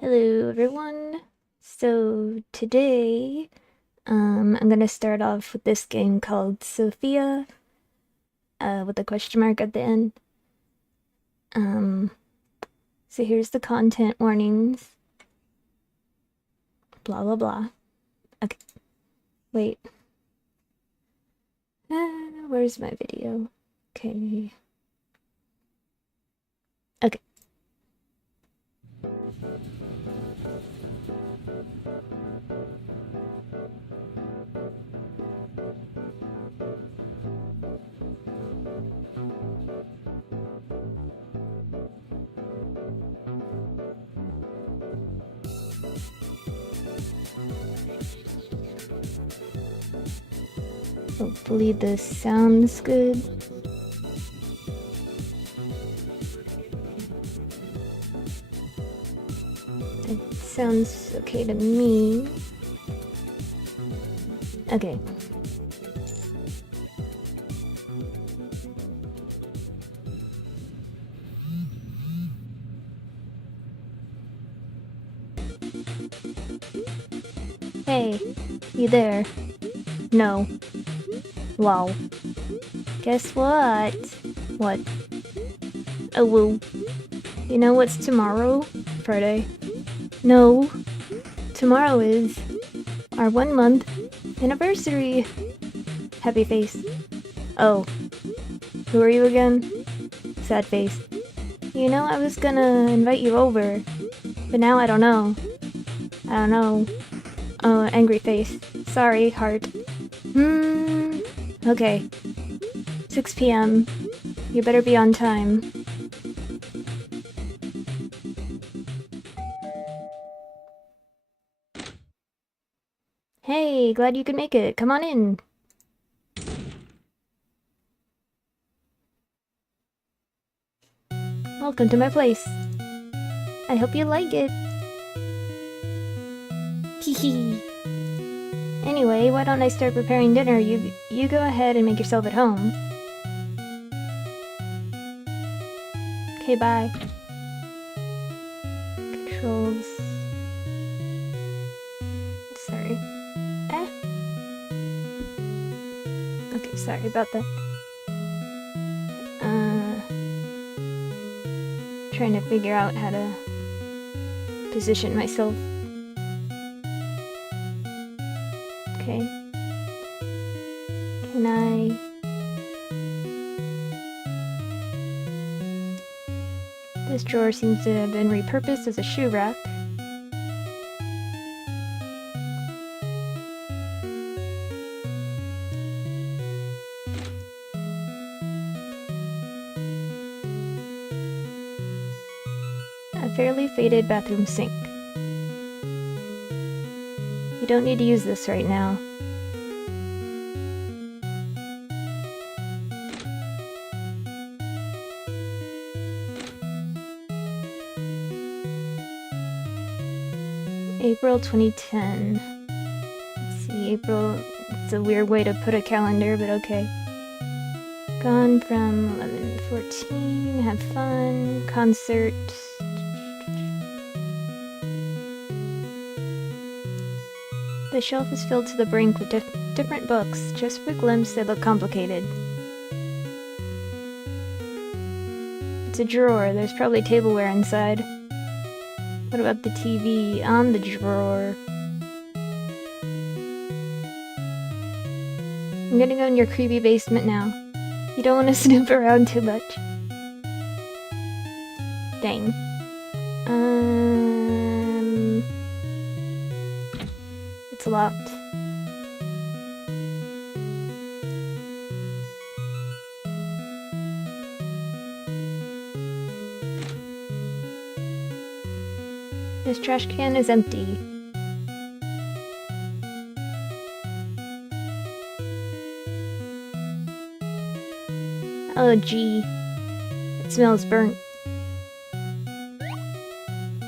Hello everyone. So today I'm gonna start off with this game called Sofia with a question mark at the end. So here's the content warnings. Blah blah blah. Okay. Wait. Where's my video? Okay. Okay. Hopefully this sounds good. It sounds okay to me. Okay. Hey, you there? No. Wow. Guess what? What? Oh, woo. You know what's tomorrow? Friday. No. Tomorrow is our 1 month anniversary. Happy face. Oh. Who are you again? Sad face. You know, I was gonna invite you over, but now I don't know. I don't know. Oh, angry face. Sorry, heart. Okay. 6 p.m. You better be on time. Hey, glad you could make it. Come on in. Welcome to my place. I hope you like it. Hehe. Anyway, why don't I start preparing dinner? You go ahead and make yourself at home. Okay, bye. Controls. Sorry. Okay, sorry about that. Trying to figure out how to position myself. Okay. Can I... This drawer seems to have been repurposed as a shoe rack. A fairly faded bathroom sink. You don't need to use this right now. April 2010. Let's see, April... It's a weird way to put a calendar, but okay. Gone from 11 to 14, have fun, concert... The shelf is filled to the brink with different books. Just for a glimpse, they look complicated. It's a drawer. There's probably tableware inside. What about the TV on the drawer? I'm gonna go in your creepy basement now. You don't want to snoop around too much. Dang. It's locked. This trash can is empty. Oh gee. It smells burnt.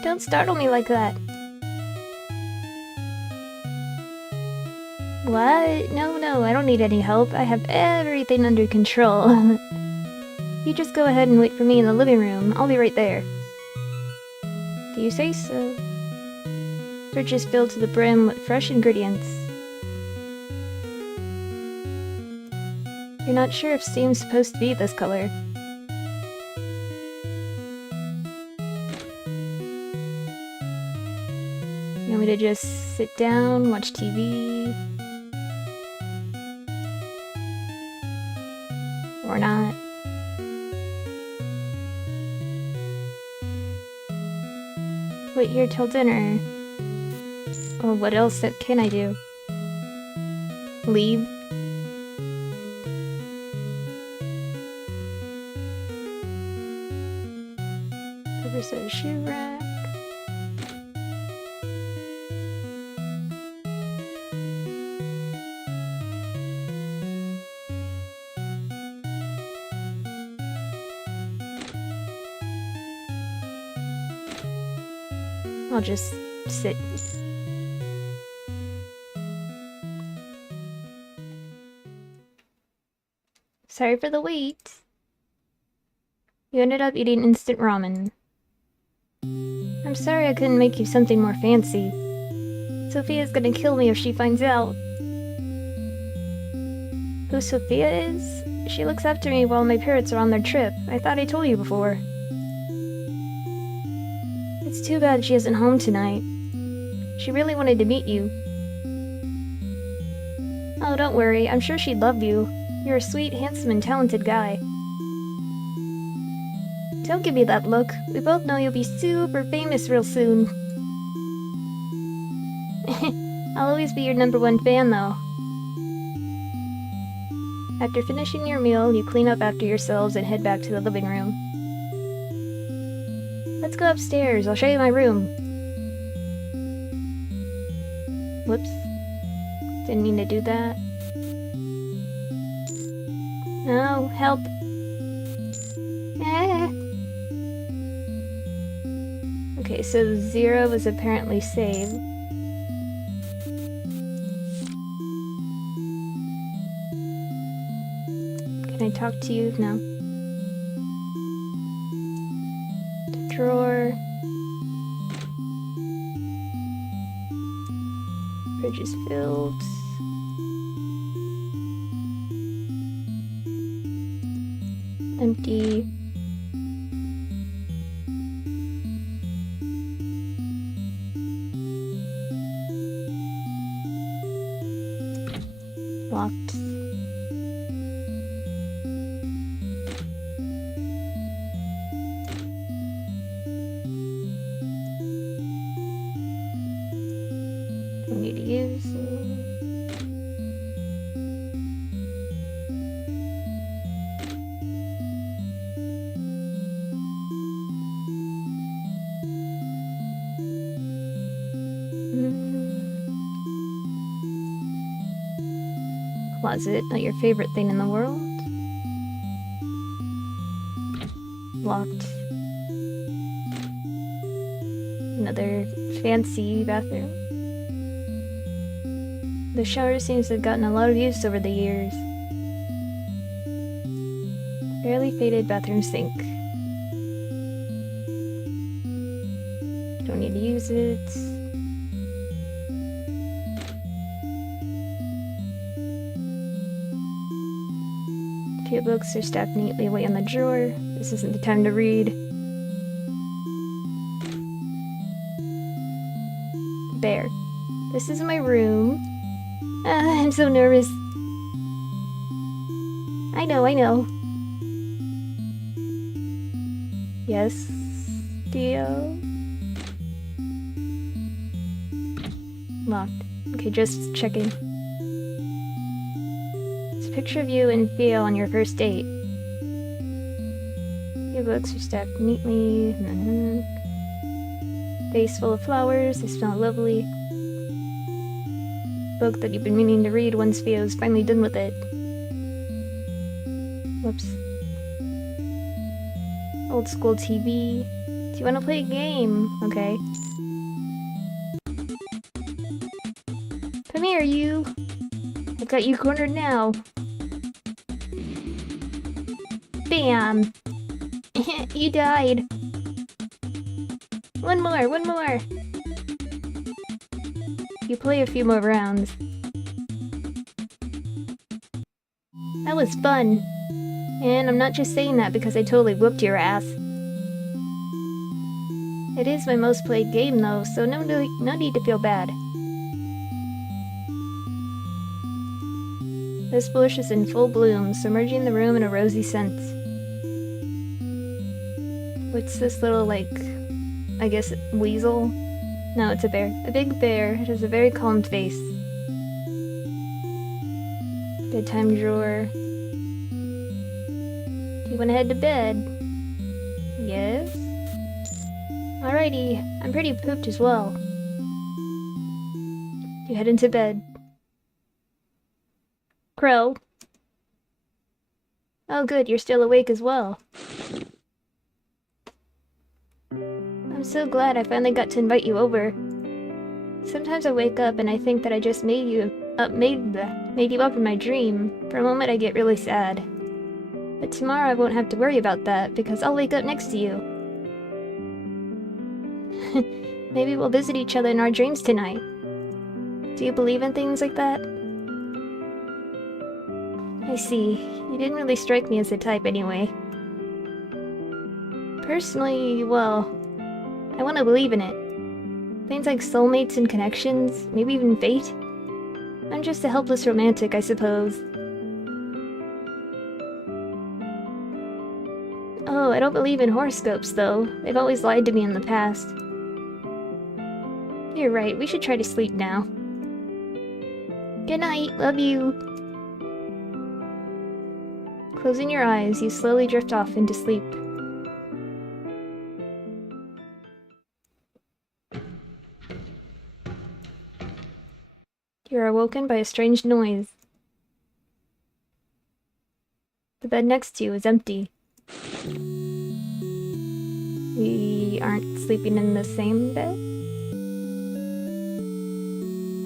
Don't startle me like that. What? No, I don't need any help. I have everything under control. You just go ahead and wait for me in the living room. I'll be right there. Do you say so? Fridge is filled to the brim with fresh ingredients. You're not sure if steam's supposed to be this color. You want me to just sit down, watch TV? Or not? Wait here till dinner. Well, what else can I do? Leave? Covers a shoe rack. I'll just sit. Sorry for the wait. You ended up eating instant ramen. I'm sorry I couldn't make you something more fancy. Sofia's gonna kill me if she finds out. Who Sofia is? She looks after me while my parents are on their trip. I thought I told you before. It's too bad she isn't home tonight. She really wanted to meet you. Oh, don't worry. I'm sure she'd love you. You're a sweet, handsome, and talented guy. Don't give me that look. We both know you'll be super famous real soon. I'll always be your #1 fan, though. After finishing your meal, you clean up after yourselves and head back to the living room. Let's go upstairs. I'll show you my room. Whoops. Didn't mean to do that. No, help. Ah. Okay, so 0 was apparently saved. Can I talk to you? No. Drawer. Fridge is filled. Empty. Locked. Don't need to use it. Closet, not your favorite thing in the world. Locked. Another fancy bathroom. The shower seems to have gotten a lot of use over the years. Fairly faded bathroom sink. Don't need to use it. Few books are stacked neatly away in the drawer. This isn't the time to read. Bear. This is my room. I'm so nervous. I know. Yes, Theo? Locked. Okay, just checking. Picture of you and Theo on your first date. Your books are stacked neatly. Vase full of flowers, they smell lovely. Book that you've been meaning to read once Theo's finally done with it. Whoops. Old school TV. Do you want to play a game? Okay. Come here, you. I've got you cornered now. Bam! You died. One more, one more. You play a few more rounds. That was fun. And I'm not just saying that because I totally whooped your ass. It is my most played game though, so no need to feel bad. This bush is in full bloom, submerging the room in a rosy scent. What's this little, like, I guess, weasel? No, it's a bear. A big bear. It has a very calm face. Bedtime drawer. You wanna head to bed? Yes? Alrighty, I'm pretty pooped as well. You head into bed. Crow. Oh good, you're still awake as well. I'm so glad I finally got to invite you over. Sometimes I wake up and I think that I just made you up in my dream. For a moment I get really sad. But tomorrow I won't have to worry about that because I'll wake up next to you. Maybe we'll visit each other in our dreams tonight. Do you believe in things like that? I see. You didn't really strike me as the type anyway. Personally, well, I want to believe in it. Things like soulmates and connections, maybe even fate. I'm just a helpless romantic, I suppose. Oh, I don't believe in horoscopes, though. They've always lied to me in the past. You're right, we should try to sleep now. Good night, love you. Closing your eyes, you slowly drift off into sleep. You are awoken by a strange noise. The bed next to you is empty. We aren't sleeping in the same bed?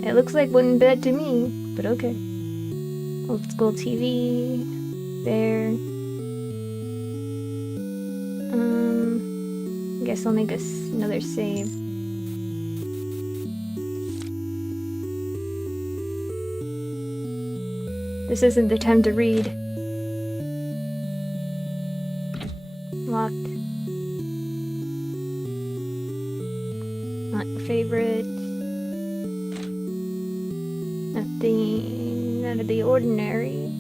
It looks like one bed to me, but okay. Old school TV. There. I guess I'll make another save. This isn't the time to read. Locked. Not your favorite. Nothing out of the ordinary.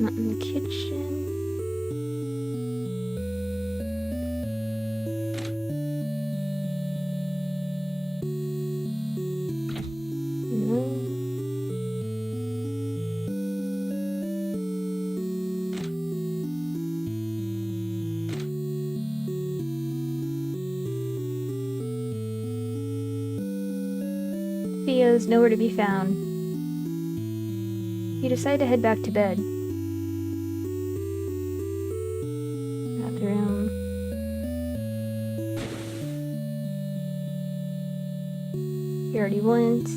Not in the kitchen. Sofia is nowhere to be found. You decide to head back to bed. Bathroom. You already went.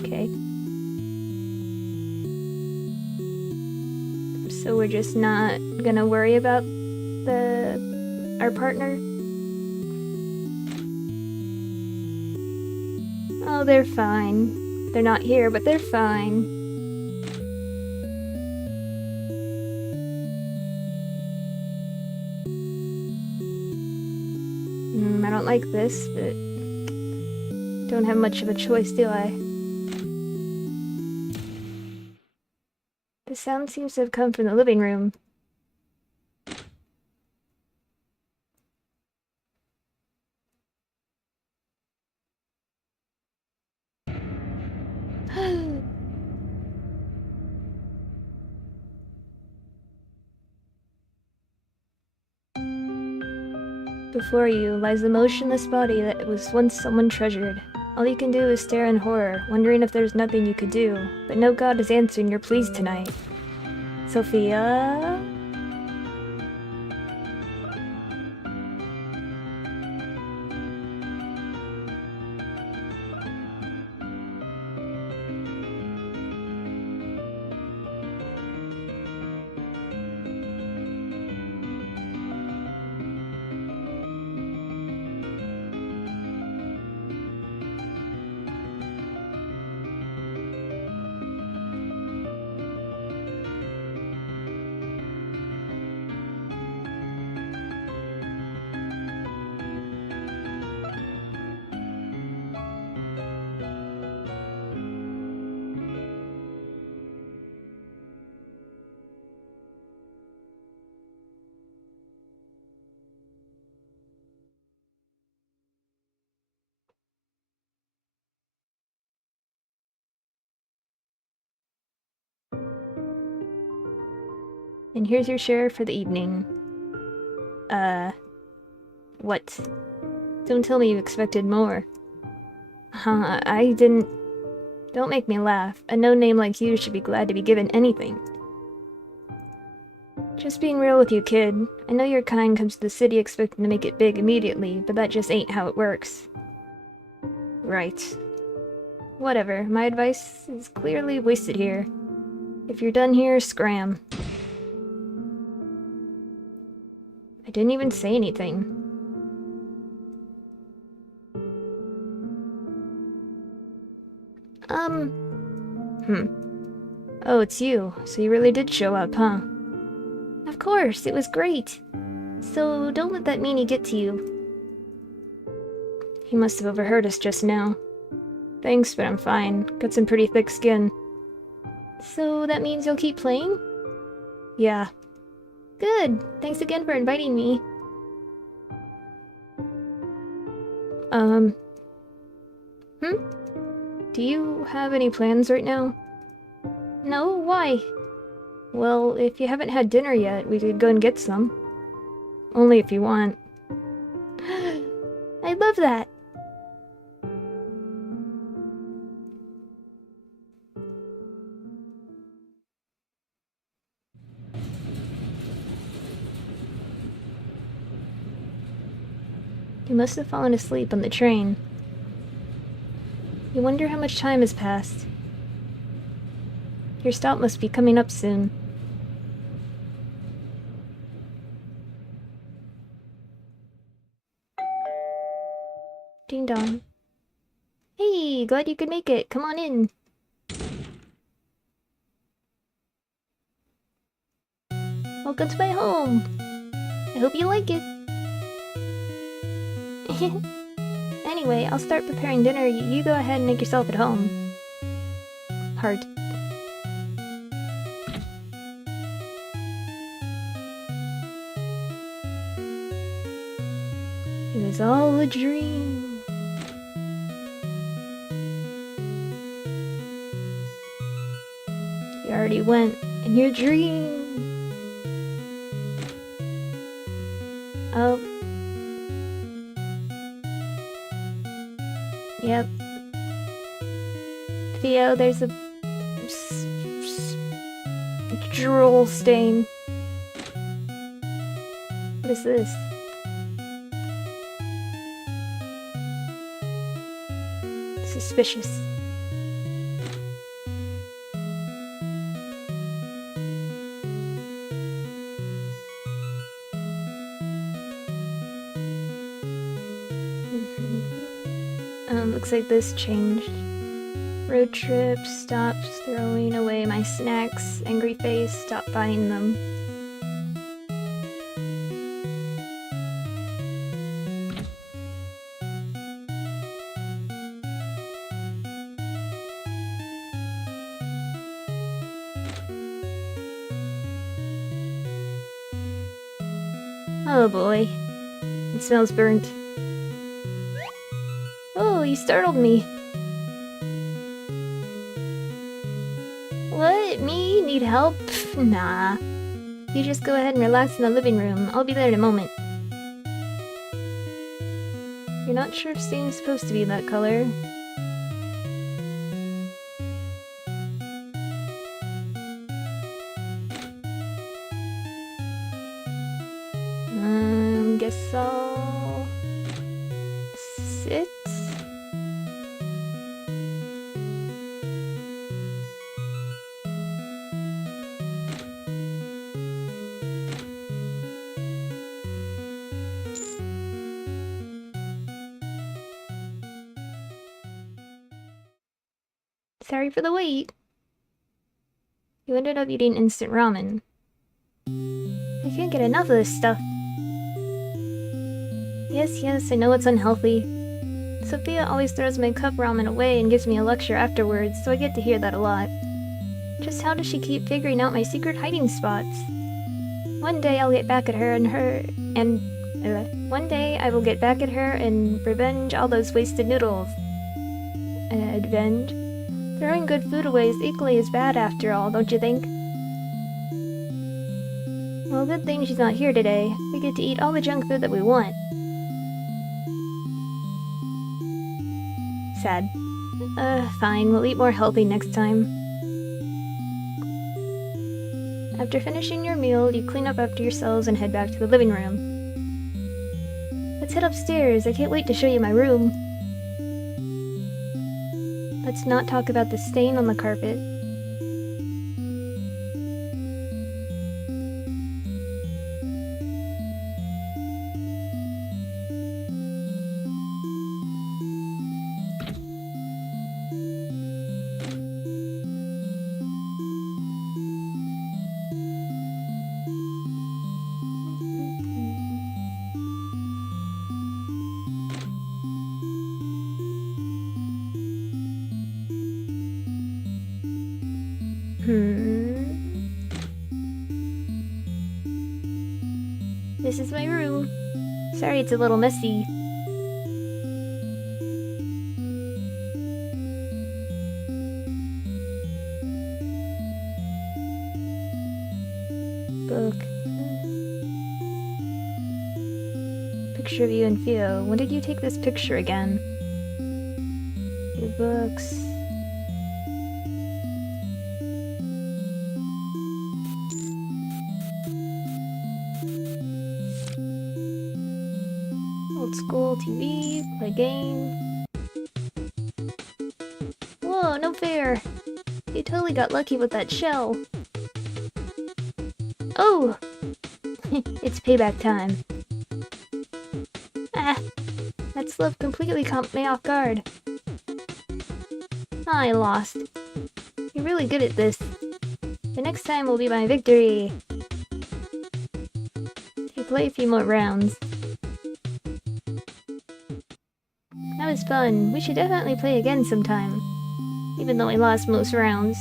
Okay. So we're just not gonna worry about our partner? Oh, they're fine. They're not here, but they're fine. I don't like this, but don't have much of a choice, do I? The sound seems to have come from the living room. Before you lies the motionless body that was once someone treasured. All you can do is stare in horror, wondering if there's nothing you could do, but no god is answering your pleas tonight. Sofia? And here's your share for the evening. What? Don't tell me you expected more. I didn't... Don't make me laugh. A no-name like you should be glad to be given anything. Just being real with you, kid. I know your kind comes to the city expecting to make it big immediately, but that just ain't how it works. Right. Whatever, my advice is clearly wasted here. If you're done here, scram. I didn't even say anything. Oh, it's you. So you really did show up, huh? Of course, it was great. So don't let that meanie get to you. He must have overheard us just now. Thanks, but I'm fine. Got some pretty thick skin. So that means you'll keep playing? Yeah. Good. Thanks again for inviting me. Do you have any plans right now? No, why? Well, if you haven't had dinner yet, we could go and get some. Only if you want. I love that! You must have fallen asleep on the train. You wonder how much time has passed. Your stop must be coming up soon. Ding dong. Hey, glad you could make it. Come on in. Welcome to my home. I hope you like it. Anyway, I'll start preparing dinner. You go ahead and make yourself at home. Heart. It was all a dream. You already went in your dream. Oh. Yep. Theo, there's a drool stain. What is this? Suspicious. Looks like this changed. Road trip, stops, throwing away my snacks, angry face, stop buying them. Oh boy. It smells burnt. Oh, you startled me. What? Me? Need help? Nah. You just go ahead and relax in the living room. I'll be there in a moment. You're not sure if Stain's supposed to be that color. Guess I'll... sit? Sorry for the wait. You ended up eating instant ramen. I can't get enough of this stuff. Yes, I know it's unhealthy. Sofia always throws my cup ramen away and gives me a lecture afterwards, so I get to hear that a lot. Just how does she keep figuring out my secret hiding spots? One day I'll get back at her one day I will get back at her and revenge all those wasted noodles. Revenge? Throwing good food away is equally as bad after all, don't you think? Well, good thing she's not here today. We get to eat all the junk food that we want. Sad. Fine. We'll eat more healthy next time. After finishing your meal, you clean up after yourselves and head back to the living room. Let's head upstairs. I can't wait to show you my room. Let's not talk about the stain on the carpet. This is my room. Sorry it's a little messy. Book. Picture of you and Theo. When did you take this picture again? Your books. Old school TV, play game. Whoa, no fair! You totally got lucky with that shell. Oh! It's payback time. Ah! That slip completely caught me off guard. I lost. You're really good at this. The next time will be my victory. You play a few more rounds. That was fun. We should definitely play again sometime. Even though I lost most rounds.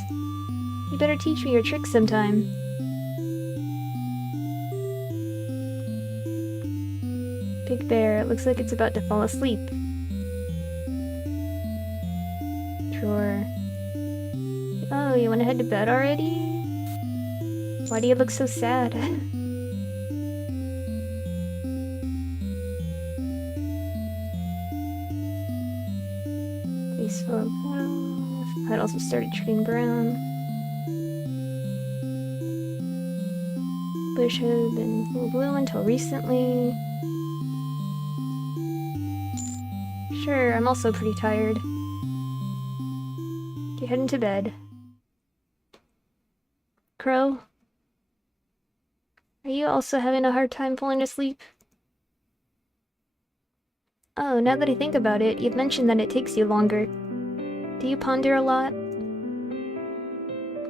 You better teach me your tricks sometime. Big Bear, it looks like it's about to fall asleep. Drawer. Oh, you wanna head to bed already? Why do you look so sad? Face full of petals. Petals have started turning brown. Bush had been full bloom until recently. Sure, I'm also pretty tired. You heading to bed. Crow? Are you also having a hard time falling asleep? Oh, now that I think about it, you've mentioned that it takes you longer. Do you ponder a lot?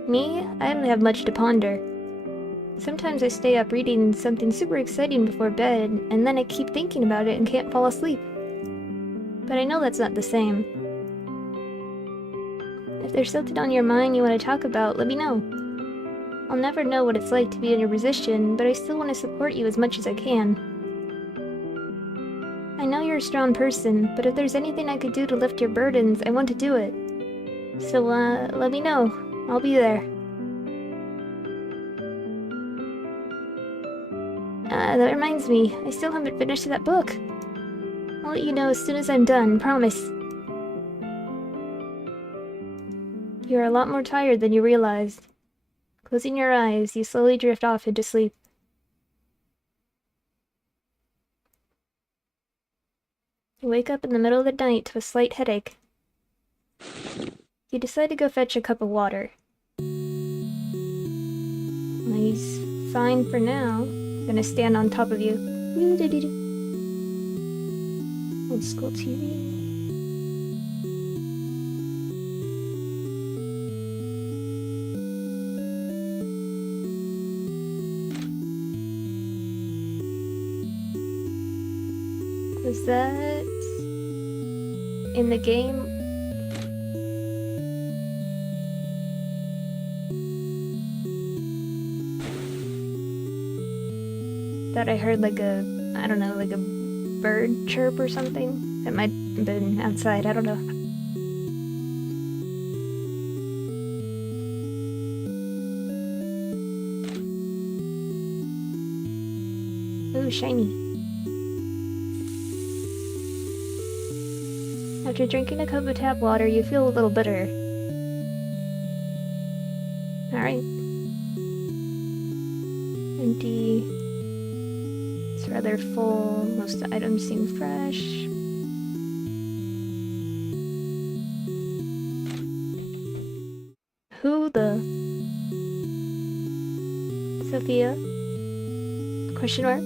Me? I don't have much to ponder. Sometimes I stay up reading something super exciting before bed, and then I keep thinking about it and can't fall asleep. But I know that's not the same. If there's something on your mind you want to talk about, let me know. I'll never know what it's like to be in your position, but I still want to support you as much as I can. I know you're a strong person, but if there's anything I could do to lift your burdens, I want to do it. So, let me know. I'll be there. That reminds me, I still haven't finished that book. I'll let you know as soon as I'm done, promise. You're a lot more tired than you realized. Closing your eyes, you slowly drift off into sleep. You wake up in the middle of the night to a slight headache. You decide to go fetch a cup of water. He's fine for now. I'm gonna stand on top of you. Old school TV. Was that in the game? That I heard like a, I don't know, like a bird chirp or something? That might have been outside, I don't know. Ooh, shiny. After drinking a cup of tap water, you feel a little bitter. Alright. Empty. It's rather full. Most items seem fresh. Who the... Sofia? Question mark?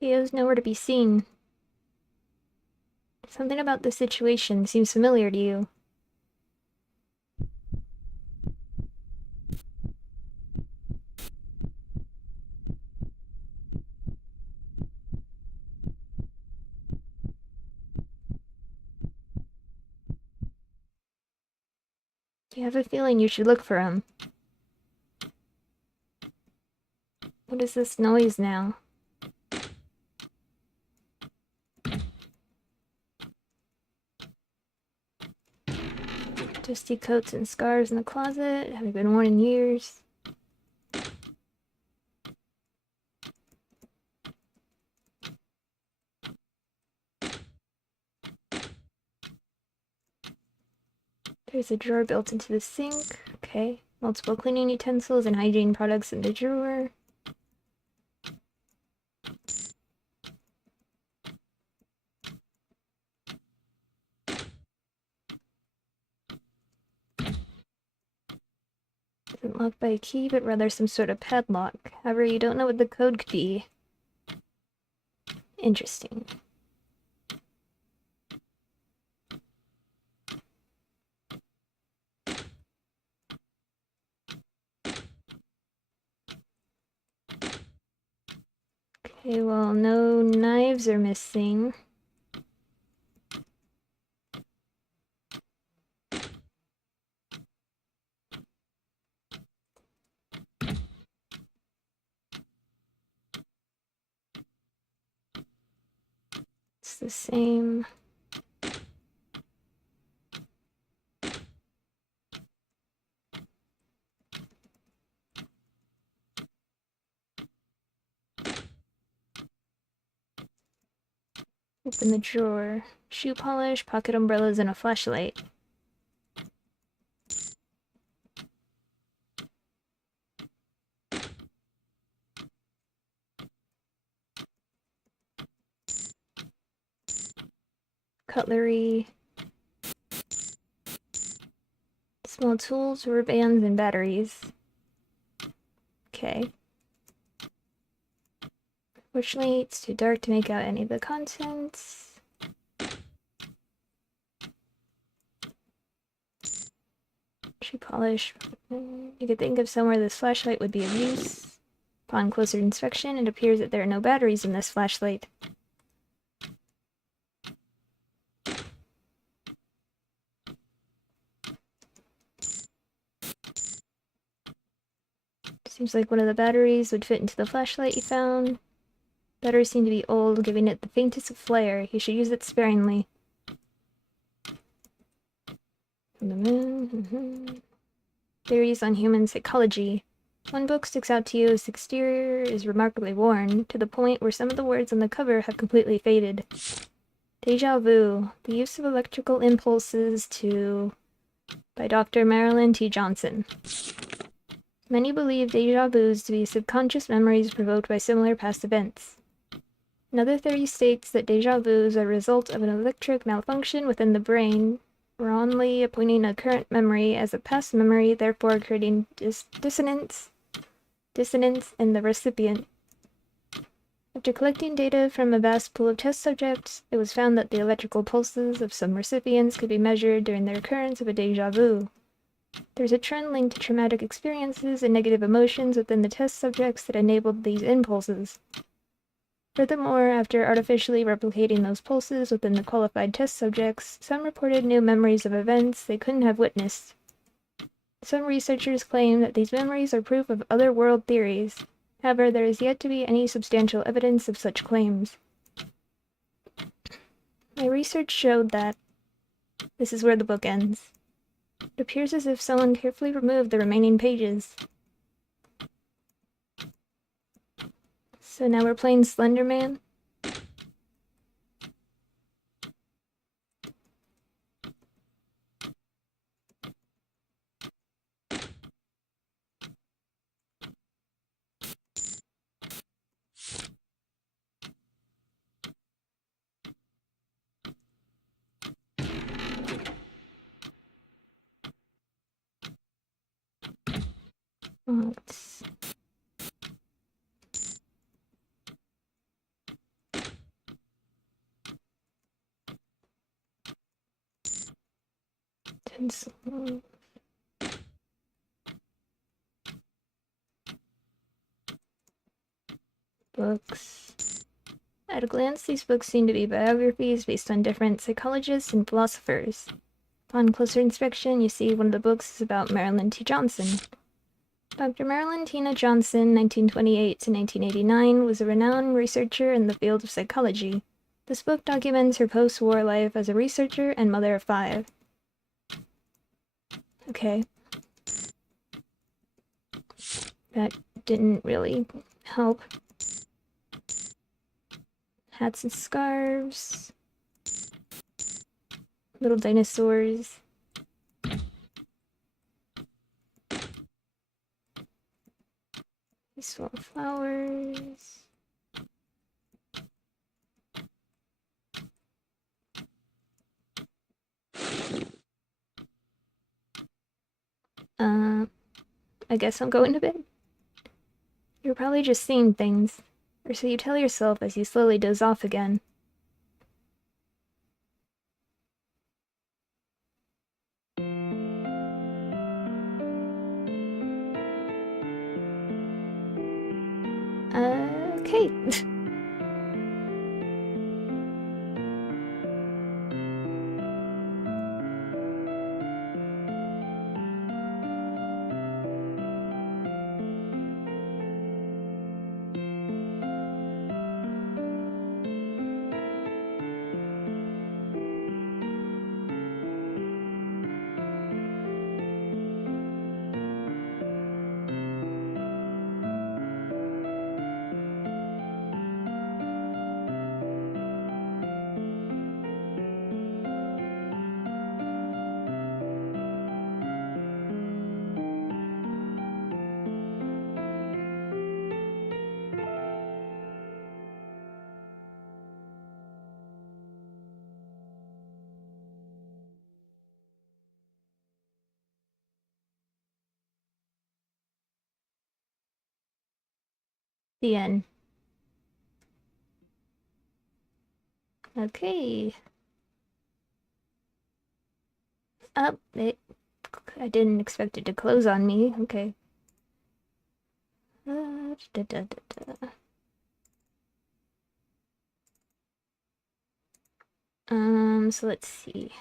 Theo's nowhere to be seen. Something about the situation seems familiar to you. You have a feeling you should look for him. What is this noise now? Dusty coats and scarves in the closet. Haven't been worn in years. There's a drawer built into the sink. Okay. Multiple cleaning utensils and hygiene products in the drawer. Isn't locked by a key, but rather some sort of padlock. However, you don't know what the code could be. Interesting. Okay, well, no knives are missing. It's the same. Open the drawer. Shoe polish, pocket umbrellas, and a flashlight. Cutlery. Small tools, rubber bands, and batteries. Okay. Fortunately, it's too dark to make out any of the contents. Shoe polish. You could think of somewhere this flashlight would be of use. Upon closer inspection, it appears that there are no batteries in this flashlight. Seems like one of the batteries would fit into the flashlight you found. Batteries seem to be old, giving it the faintest flare. You should use it sparingly. From the moon. Theories on human psychology. One book sticks out to you as the exterior is remarkably worn, to the point where some of the words on the cover have completely faded. Deja vu. The use of electrical impulses to... by Dr. Marilyn T. Johnson. Many believe deja vus to be subconscious memories provoked by similar past events. Another theory states that deja vus are a result of an electric malfunction within the brain, wrongly appointing a current memory as a past memory, therefore creating dissonance in the recipient. After collecting data from a vast pool of test subjects, it was found that the electrical pulses of some recipients could be measured during the occurrence of a deja vu. There's a trend linked to traumatic experiences and negative emotions within the test subjects that enabled these impulses. Furthermore, after artificially replicating those pulses within the qualified test subjects, some reported new memories of events they couldn't have witnessed. Some researchers claim that these memories are proof of other world theories. However, there is yet to be any substantial evidence of such claims. My research showed that... This is where the book ends. It appears as if someone carefully removed the remaining pages. So now we're playing Slender Man? Let's... Books. At a glance, these books seem to be biographies based on different psychologists and philosophers. Upon closer inspection, you see one of the books is about Marilyn T. Johnson. Dr. Marilyn Tina Johnson, 1928 to 1989, was a renowned researcher in the field of psychology. This book documents her post-war life as a researcher and mother of 5. Okay. That didn't really help. Hats and scarves. Little dinosaurs. Peaceful flowers. I guess I'm going to bed. You're probably just seeing things, or so you tell yourself as you slowly doze off again. Okay. The end. Okay. Up. I didn't expect it to close on me. Okay. So let's see.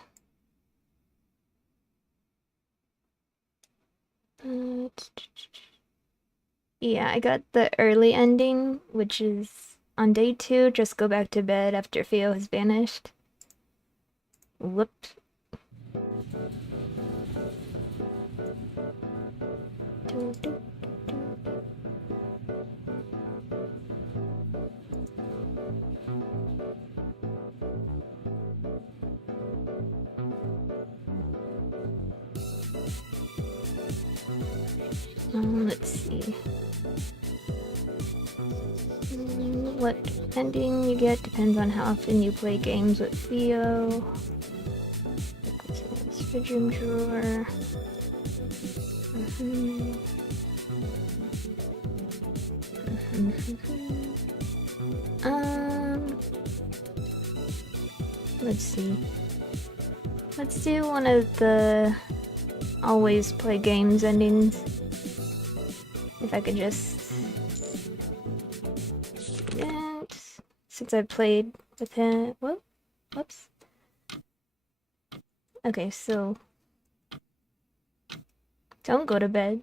Yeah, I got the early ending, which is on day 2, just go back to bed after Theo has vanished. Whoops. Let's see. What ending you get depends on how often you play games with Theo. This bedroom drawer. Let's see. Let's do one of the always play games endings. If I could just do that. since I played with him. Whoops. Okay, so don't go to bed.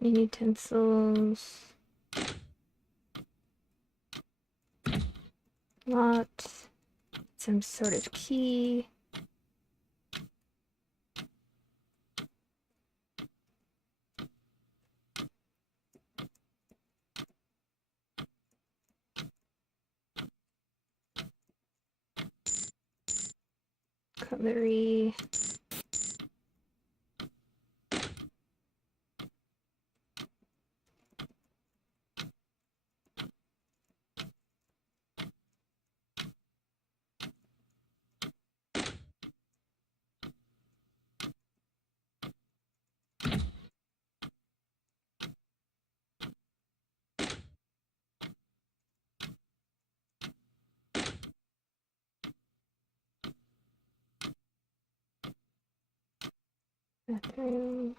Any utensils? Lot. Some sort of key. Cutlery. Bathroom.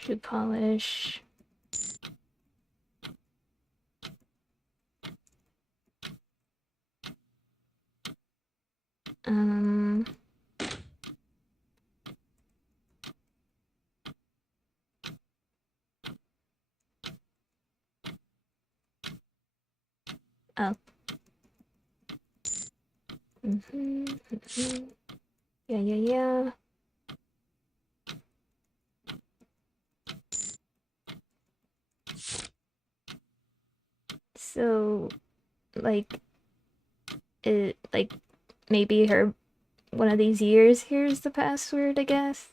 Shoe polish. Oh. Yeah. So, like, maybe one of these years here's the password, I guess?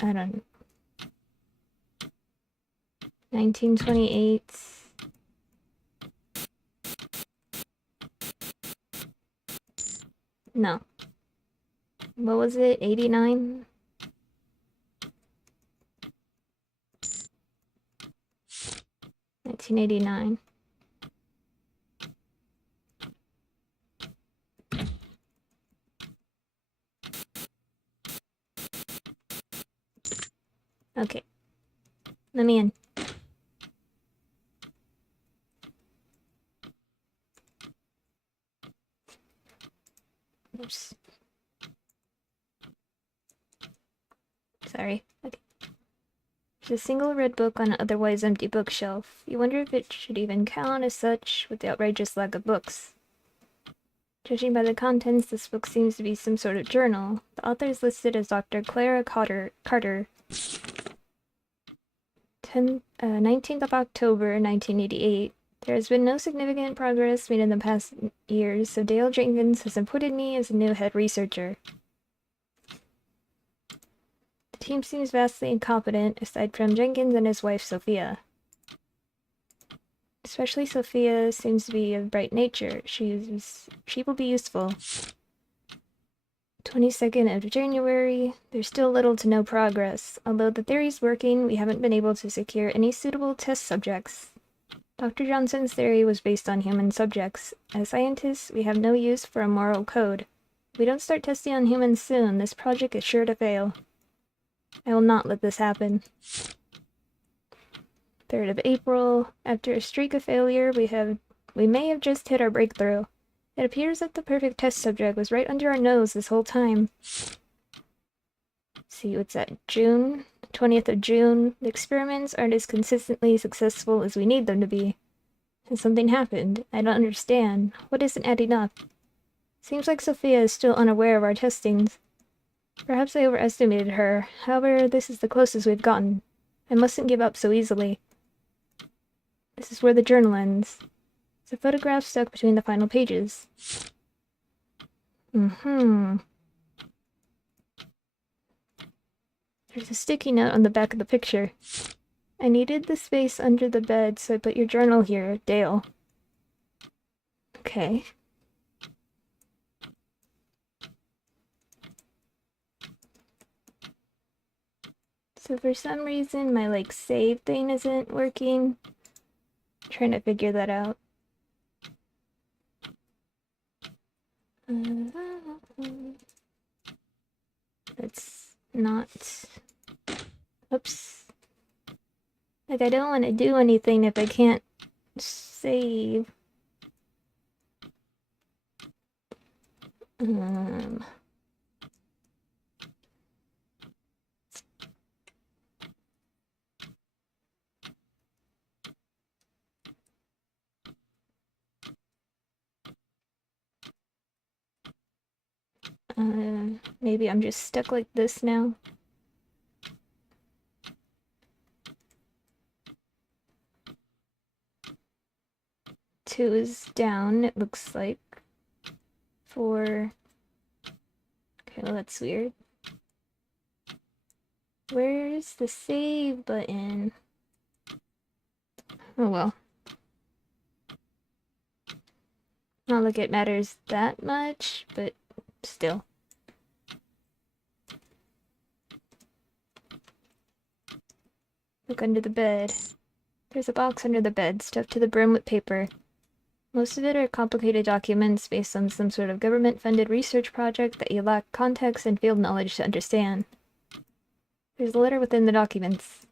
I don't know. 1928. No. What was it? 89? 1989. Okay. Let me in. Oops. Sorry. Okay. There's a single red book on an otherwise empty bookshelf. You wonder if it should even count as such with the outrageous lack of books. Judging by the contents, this book seems to be some sort of journal. The author is listed as Dr. Clara Carter. 19th of October, 1988. There has been no significant progress made in the past years, so Dale Jenkins has appointed me as a new head researcher. The team seems vastly incompetent, aside from Jenkins and his wife, Sofia. Especially Sofia seems to be of bright nature. She will be useful. 22nd of January. There's still little to no progress. Although the theory's working, we haven't been able to secure any suitable test subjects. Dr. Johnson's theory was based on human subjects. As scientists, we have no use for a moral code. If we don't start testing on humans soon, this project is sure to fail. I will not let this happen. 3rd of April. After a streak of failure, we may have just hit our breakthrough. It appears that the perfect test subject was right under our nose this whole time. See, what's that? June? 20th of June. The experiments aren't as consistently successful as we need them to be. Has something happened? I don't understand. What isn't adding up? Seems like Sofia is still unaware of our testings. Perhaps I overestimated her. However, this is the closest we've gotten. I mustn't give up so easily. This is where the journal ends. It's a photograph stuck between the final pages. There's a sticky note on the back of the picture. I needed the space under the bed, so I put your journal here, Dale. Okay. So for some reason my like save thing isn't working. I'm trying to figure that out. That's not... Oops. Like I don't want to do anything if I can't save. Maybe I'm just stuck like this now. Two is down, it looks like. 4. Okay, well that's weird. Where's the save button? Oh well. Not like it matters that much, but still. Look under the bed. There's a box under the bed, stuffed to the brim with paper. Most of it are complicated documents based on some sort of government-funded research project that you lack context and field knowledge to understand. There's a letter within the documents.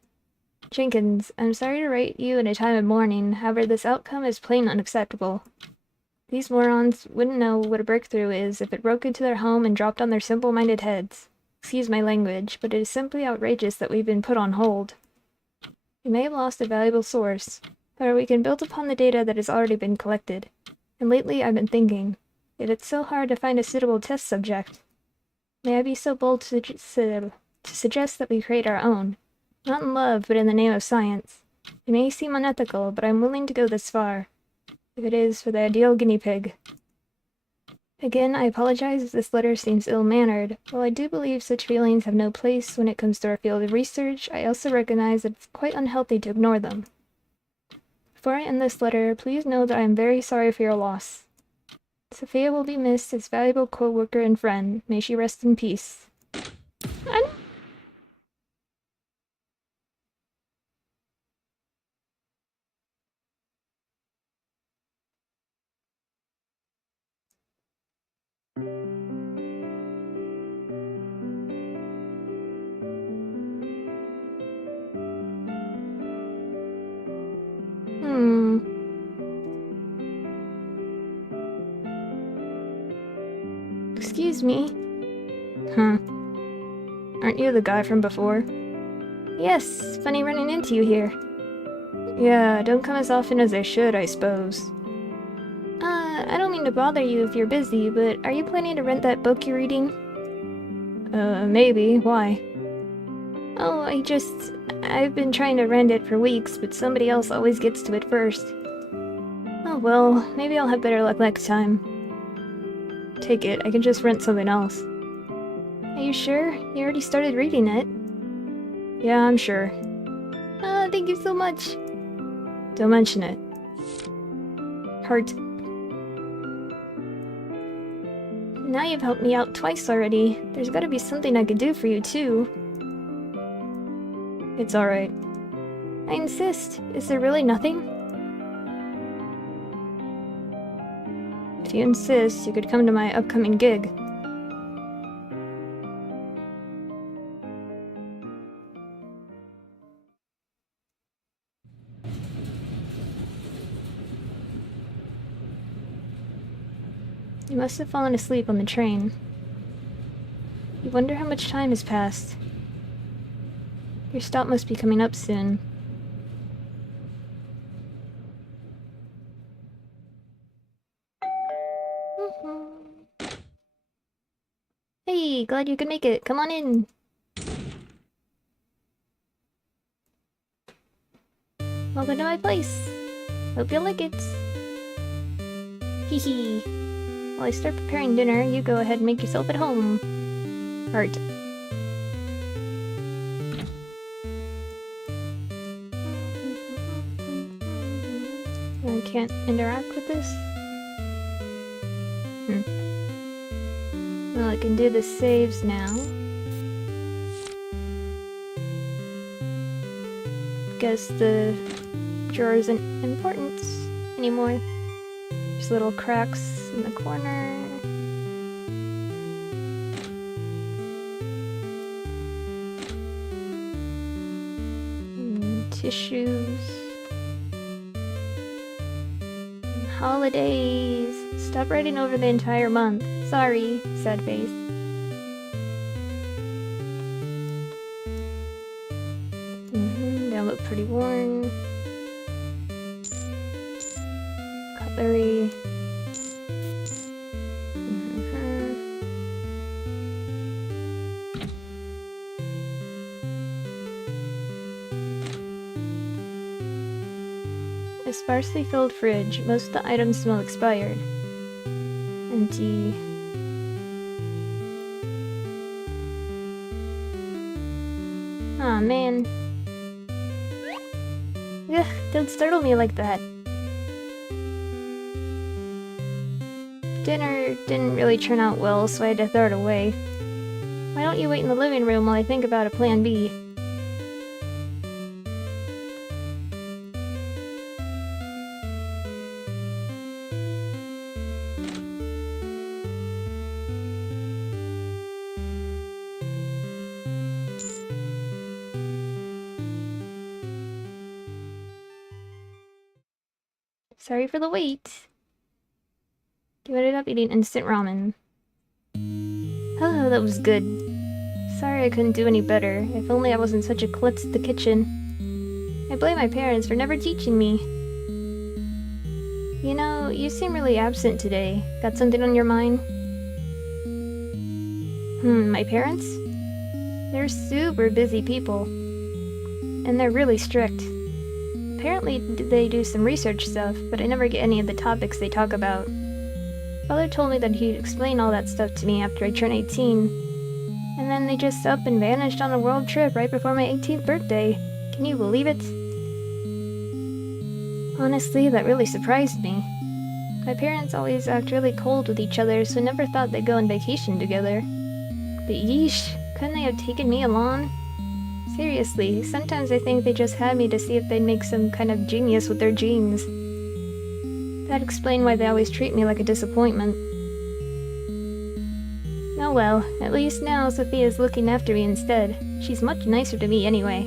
Jenkins, I'm sorry to write you in a time of mourning, however this outcome is plain unacceptable. These morons wouldn't know what a breakthrough is if it broke into their home and dropped on their simple-minded heads. Excuse my language, but it is simply outrageous that we've been put on hold. We may have lost a valuable source, however we can build upon the data that has already been collected. And lately I've been thinking, if it's so hard to find a suitable test subject, may I be so bold to suggest that we create our own. Not in love, but in the name of science. It may seem unethical, but I'm willing to go this far. If it is for the ideal guinea pig. Again, I apologize if this letter seems ill-mannered. While I do believe such feelings have no place when it comes to our field of research, I also recognize that it's quite unhealthy to ignore them. Before I end this letter, please know that I am very sorry for your loss. Sofia will be missed as valuable co-worker and friend. May she rest in peace. Excuse me. Huh. Aren't you the guy from before? Yes, funny running into you here. Yeah, don't come as often as I should, I suppose. I don't mean to bother you if you're busy, but are you planning to rent that book you're reading? Maybe. Why? Oh, I've been trying to rent it for weeks, but somebody else always gets to it first. Oh well, maybe I'll have better luck next time. Take it, I can just rent something else. Are you sure? You already started reading it. Yeah, I'm sure. Thank you so much. Don't mention it. Heart. Now you've helped me out twice already. There's gotta be something I could do for you, too. It's alright. I insist. Is there really nothing? If you insist, you could come to my upcoming gig. You must have fallen asleep on the train. You wonder how much time has passed. Your stop must be coming up soon. Hey, glad you could make it. Come on in. Welcome to my place. Hope you like it. Hee hee. While I start preparing dinner, you go ahead and make yourself at home. Heart. I can't interact with this? Well, I can do the saves now. guess the drawer isn't important anymore. There's little cracks in the corner. Tissues. Holidays. Stop writing over the entire month. Sorry, sad face. They look pretty worn. Cutlery. A sparsely filled fridge. Most of the items smell expired. Empty. Aw, man. Ugh, don't startle me like that. Dinner didn't really turn out well, so I had to throw it away. Why don't you wait in the living room while I think about a plan B? Sorry for the wait. You ended up eating instant ramen. Oh, that was good. Sorry I couldn't do any better. If only I wasn't such a klutz at the kitchen. I blame my parents for never teaching me. You know, you seem really absent today. Got something on your mind? My parents? They're super busy people. And they're really strict. Apparently they do some research stuff, but I never get any of the topics they talk about. Father told me that he'd explain all that stuff to me after I turn 18. And then they just up and vanished on a world trip right before my 18th birthday. Can you believe it? Honestly, that really surprised me. My parents always act really cold with each other, so I never thought they'd go on vacation together. But yeesh, couldn't they have taken me along? Seriously, sometimes I think they just had me to see if they'd make some kind of genius with their genes. That'd explain why they always treat me like a disappointment. Oh well, at least now Sofia's looking after me instead. She's much nicer to me anyway.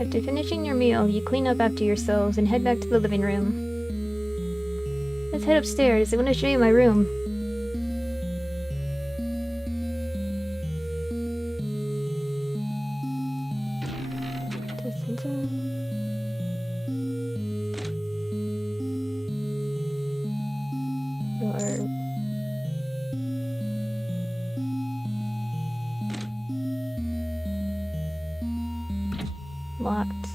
After finishing your meal, you clean up after yourselves and head back to the living room. Let's head upstairs. I want to show you my room. Locked.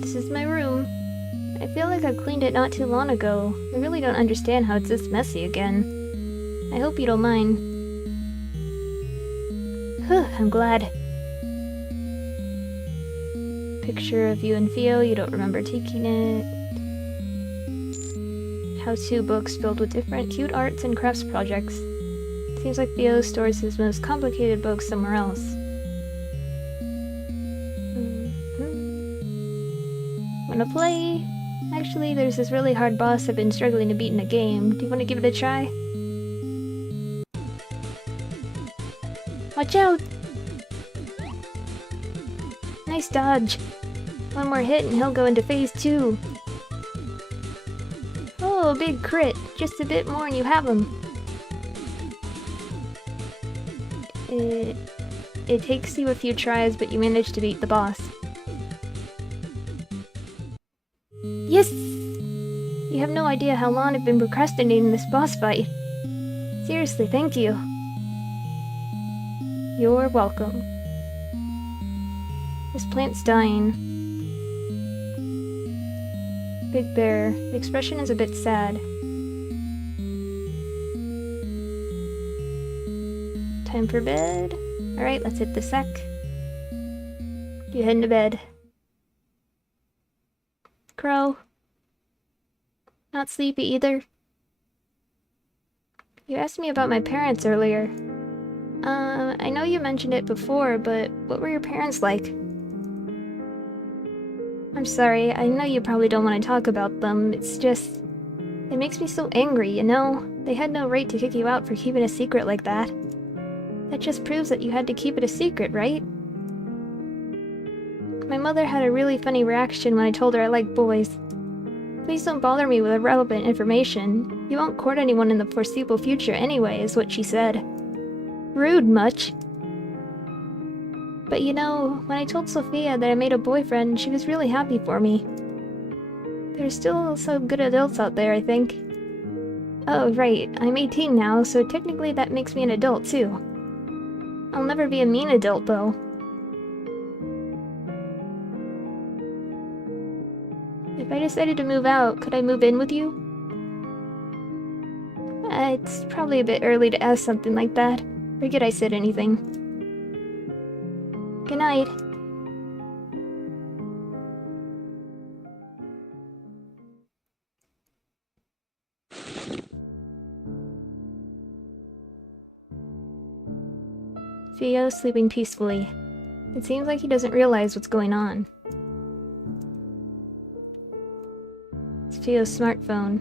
This is my room. I feel like I cleaned it not too long ago. I really don't understand how it's this messy again. I hope you don't mind. Whew, I'm glad. Picture of you and Theo, you don't remember taking it. How-to books filled with different cute arts and crafts projects. Seems like Theo stores his most complicated books somewhere else. Wanna play? Actually, there's this really hard boss I've been struggling to beat in a game. Do you want to give it a try? Watch out! Nice dodge. One more hit and he'll go into phase 2. Oh, big crit. Just a bit more and you have him. It takes you a few tries, but you manage to beat the boss. Yes! You have no idea how long I've been procrastinating this boss fight. Seriously, thank you. You're welcome. This plant's dying. Big Bear. The expression is a bit sad. Time for bed. Alright, let's hit the sec. You heading to bed. Crow. Not sleepy either. You asked me about my parents earlier. I know you mentioned it before, but what were your parents like? I'm sorry, I know you probably don't want to talk about them, it's just... It makes me so angry, you know? They had no right to kick you out for keeping a secret like that. That just proves that you had to keep it a secret, right? My mother had a really funny reaction when I told her I like boys. Please don't bother me with irrelevant information. You won't court anyone in the foreseeable future anyway, is what she said. Rude much. But you know, when I told Sofia that I made a boyfriend, she was really happy for me. There's still some good adults out there, I think. Oh, right, I'm 18 now, so technically that makes me an adult too. I'll never be a mean adult, though. If I decided to move out, could I move in with you? It's probably a bit early to ask something like that. Forget I said anything. Good night. Theo's sleeping peacefully. It seems like he doesn't realize what's going on. It's Theo's smartphone.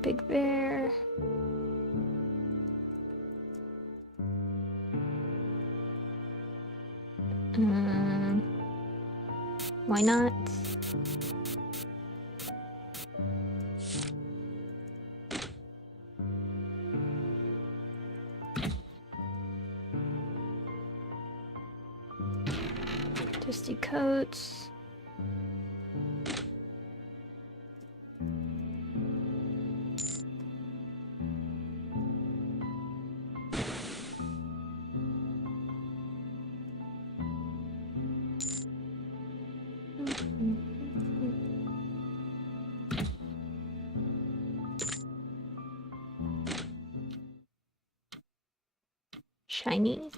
Big Bear... Why not? Dusty coats. Shiny.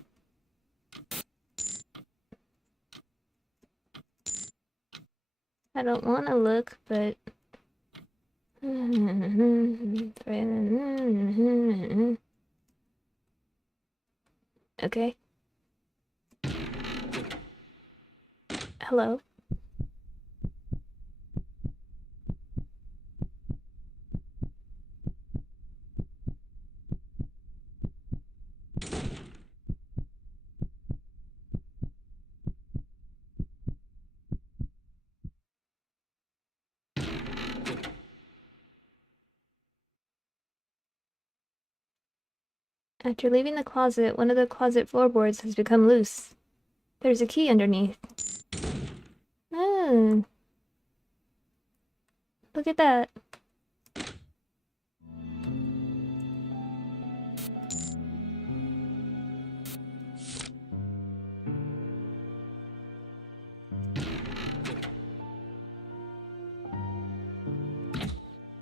I don't want to look, but... Okay. Hello? After leaving the closet, one of the closet floorboards has become loose. There's a key underneath. Oh. Look at that.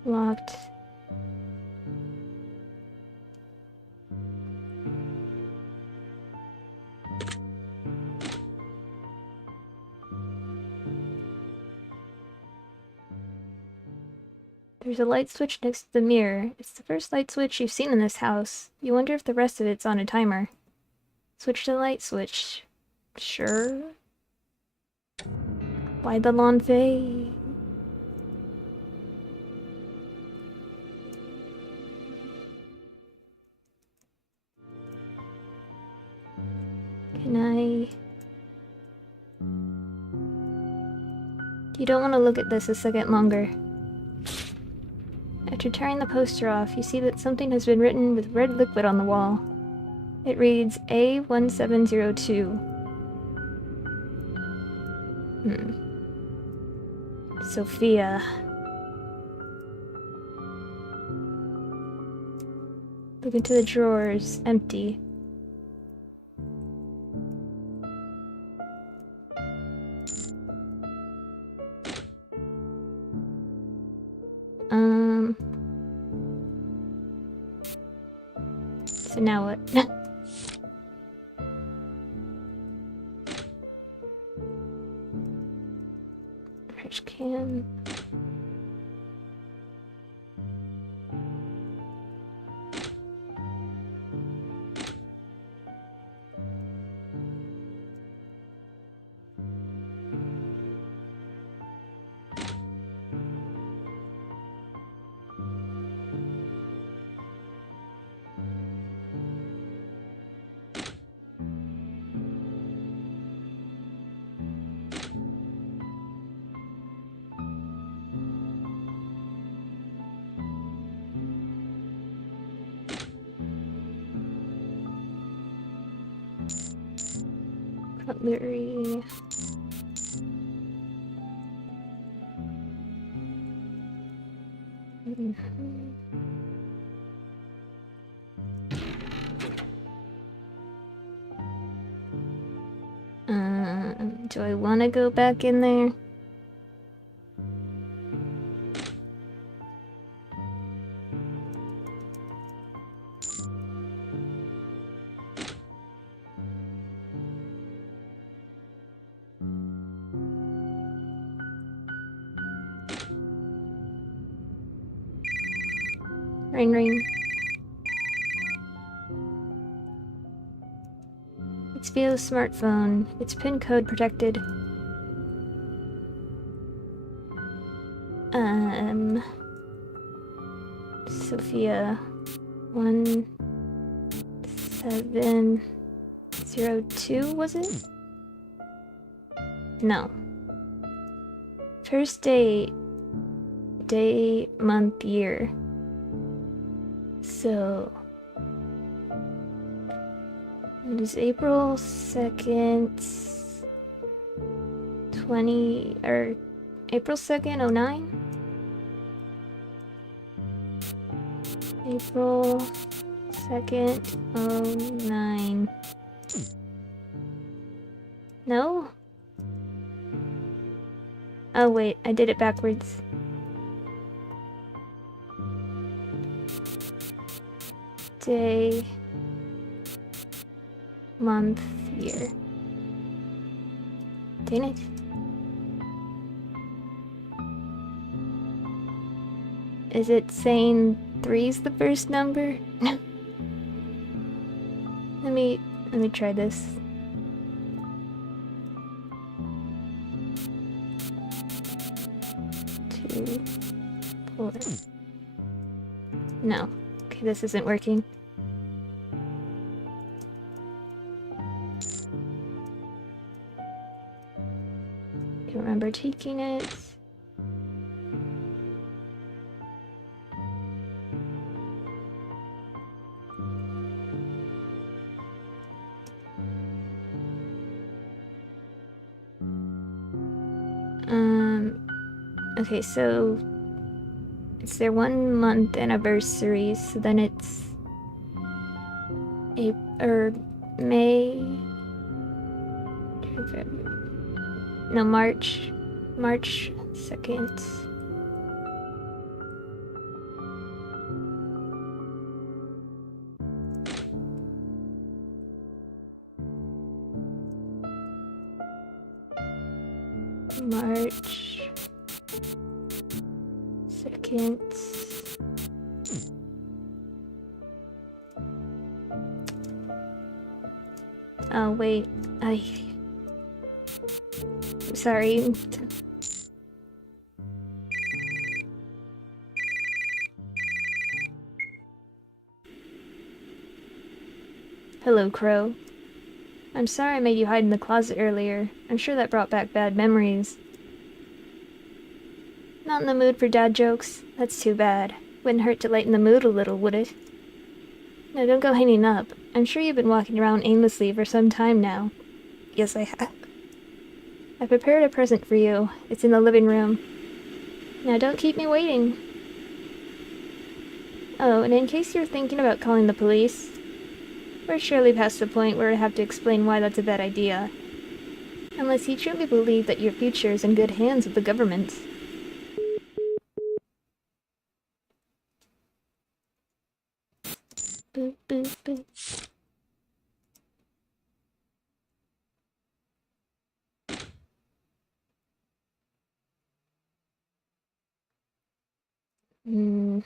Locked. There's a light switch next to the mirror. It's the first light switch you've seen in this house. You wonder if the rest of it's on a timer. Switch to the light switch. Sure. Why the lawn fade? Can I... You don't want to look at this a second longer. After tearing the poster off, you see that something has been written with red liquid on the wall. It reads A1702. Sofia. Look into the drawers. Empty. So now what? Trash can. Cutlery. Do I want to go back in there? Ring ring. It's via smartphone. It's PIN code protected. Sofia 1702, was it? No. First day, month, year. So it is April 2nd, 09? April 2nd, 09. No? Oh wait, I did it backwards. Day, month, year. Dang it. Is it saying 3's the first number? Let me try this. Two, 4. No. Okay, this isn't working. I remember taking it. Okay, so it's their 1 month anniversary, so then it's May. No, March 2nd. March 2nd. Oh wait, I'm sorry. Hello, Crow. I'm sorry I made you hide in the closet earlier. I'm sure that brought back bad memories. Not in the mood for dad jokes? That's too bad. Wouldn't hurt to lighten the mood a little, would it? No, don't go hanging up. I'm sure you've been walking around aimlessly for some time now. Yes, I have. I prepared a present for you. It's in the living room. Now don't keep me waiting. Oh, and in case you're thinking about calling the police, we're surely past the point where I have to explain why that's a bad idea. Unless you truly believe that your future is in good hands with the government. Boop, boop, boop. Hmm.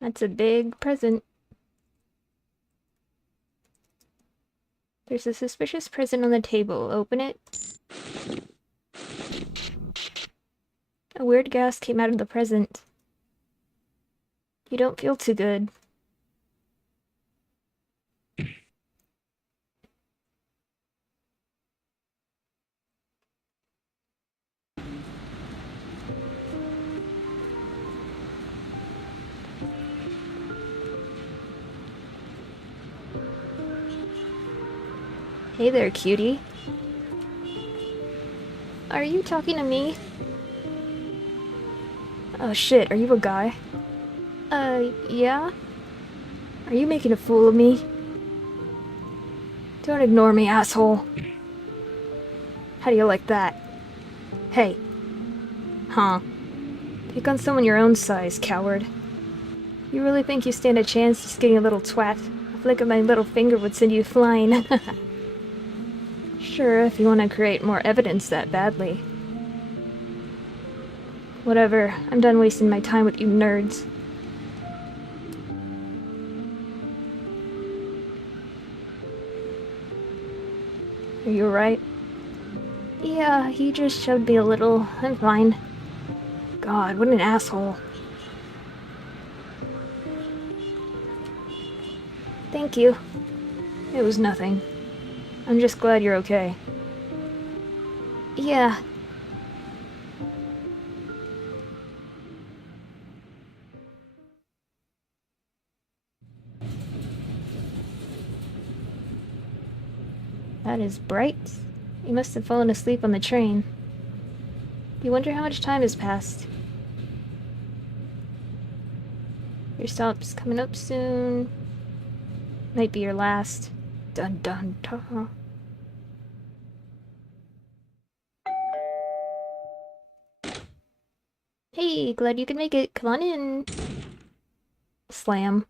That's a big present. There's a suspicious present on the table. Open it. A weird gas came out of the present. You don't feel too good. Hey there, cutie. Are you talking to me? Oh shit, are you a guy? Yeah? Are you making a fool of me? Don't ignore me, asshole. How do you like that? Hey. Huh. Pick on someone your own size, coward. You really think you stand a chance just getting a little twat? A flick of my little finger would send you flying. Sure, if you want to create more evidence that badly. Whatever, I'm done wasting my time with you nerds. Are you alright? Yeah, he just shoved me a little. I'm fine. God, what an asshole. Thank you. It was nothing. I'm just glad you're okay. Yeah. That is bright. You must have fallen asleep on the train. You wonder how much time has passed. Your stop's coming up soon. Might be your last. Dun dun dun. Hey, glad you could make it. Come on in. Slam.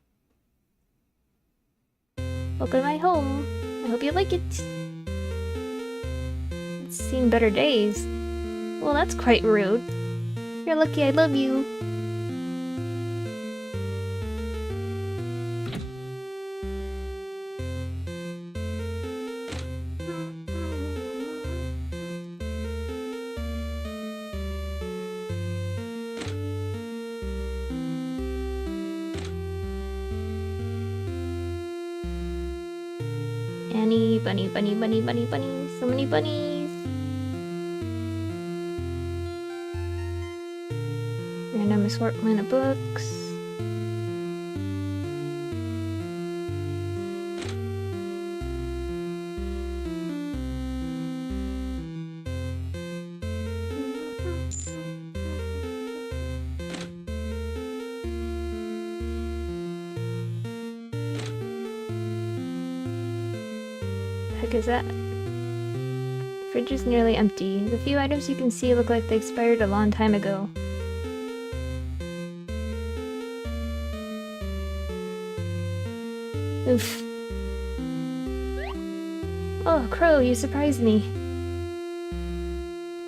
Welcome to my home. I hope you like it. It's seen better days. Well, that's quite rude. You're lucky I love you. Annie, bunny, bunny, bunny, bunny, bunny. So many bunnies. Random assortment of books. Heck is that? Fridge is nearly empty. The few items you can see look like they expired a long time ago. Oof. Oh, Crow, you surprised me.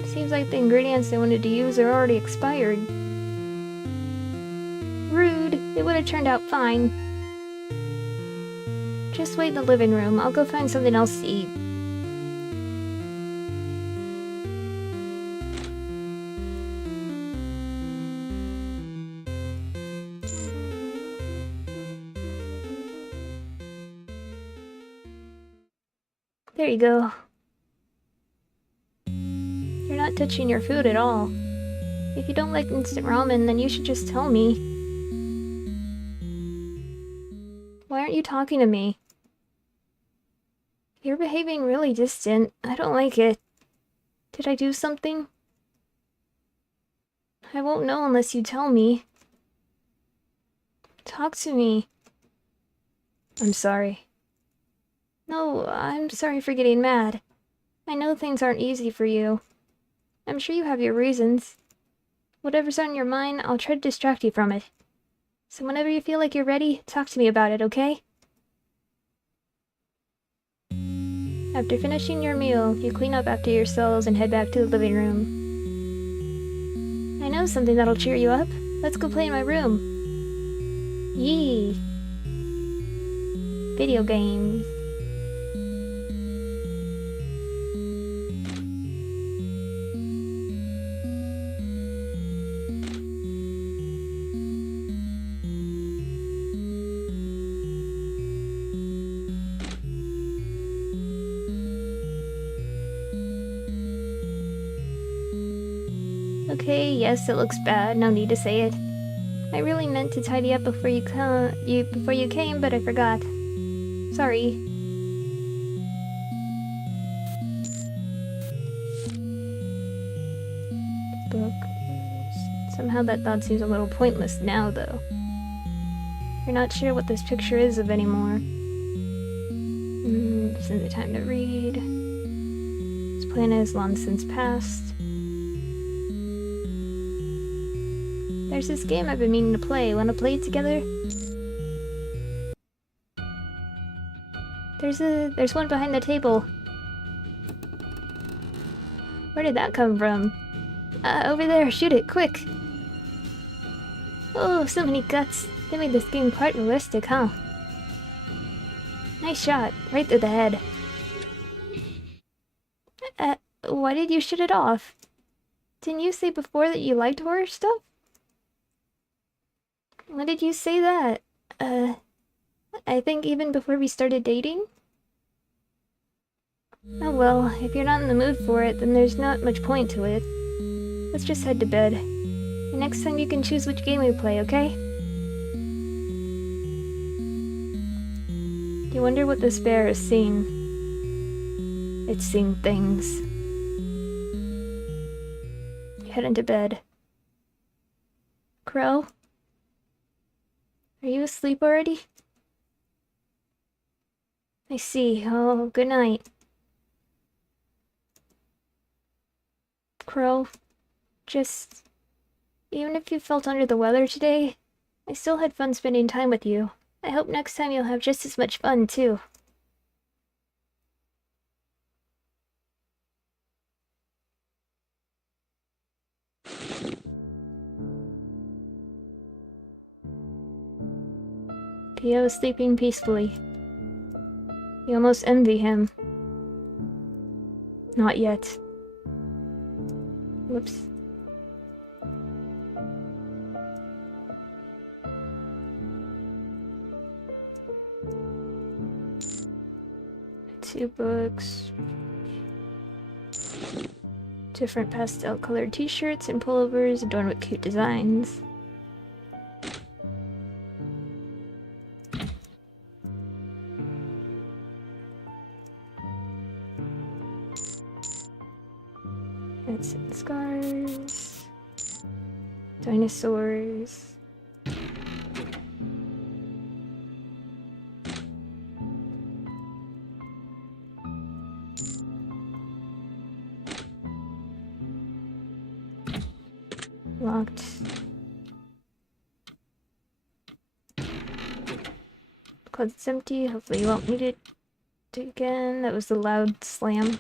Seems like the ingredients they wanted to use are already expired. Rude. It would have turned out fine. Just wait in the living room. I'll go find something else to eat. There you go. You're not touching your food at all. If you don't like instant ramen, then you should just tell me. Why aren't you talking to me? You're behaving really distant. I don't like it. Did I do something? I won't know unless you tell me. Talk to me. I'm sorry. No, I'm sorry for getting mad. I know things aren't easy for you. I'm sure you have your reasons. Whatever's on your mind, I'll try to distract you from it. So whenever you feel like you're ready, talk to me about it, okay? After finishing your meal, you clean up after yourselves and head back to the living room. I know something that'll cheer you up. Let's go play in my room. Yee! Video games. Okay, yes, it looks bad. No need to say it. I really meant to tidy up before you came, but I forgot. Sorry. Book. Somehow that thought seems a little pointless now, though. You're not sure what this picture is of anymore. Isn't the time to read. This plan has long since passed. There's this game I've been meaning to play. Wanna play it together? There's one behind the table. Where did that come from? Over there, shoot it, quick! Oh, so many guts. They made this game quite realistic, huh? Nice shot, right through the head. Why did you shoot it off? Didn't you say before that you liked horror stuff? When did you say that? I think even before we started dating? Oh well, if you're not in the mood for it, then there's not much point to it. Let's just head to bed. And next time you can choose which game we play, okay? You wonder what this bear is seeing. It's seeing things. You head into bed. Crow? Are you asleep already? I see. Oh, good night. Crow, even if you felt under the weather today, I still had fun spending time with you. I hope next time you'll have just as much fun, too. Pio is sleeping peacefully. You almost envy him. Not yet. Whoops. Two books. Different pastel colored t-shirts and pullovers adorned with cute designs. Hats and scarves. Dinosaurs. Locked. Closet's empty. Hopefully you won't need it again. That was the loud slam.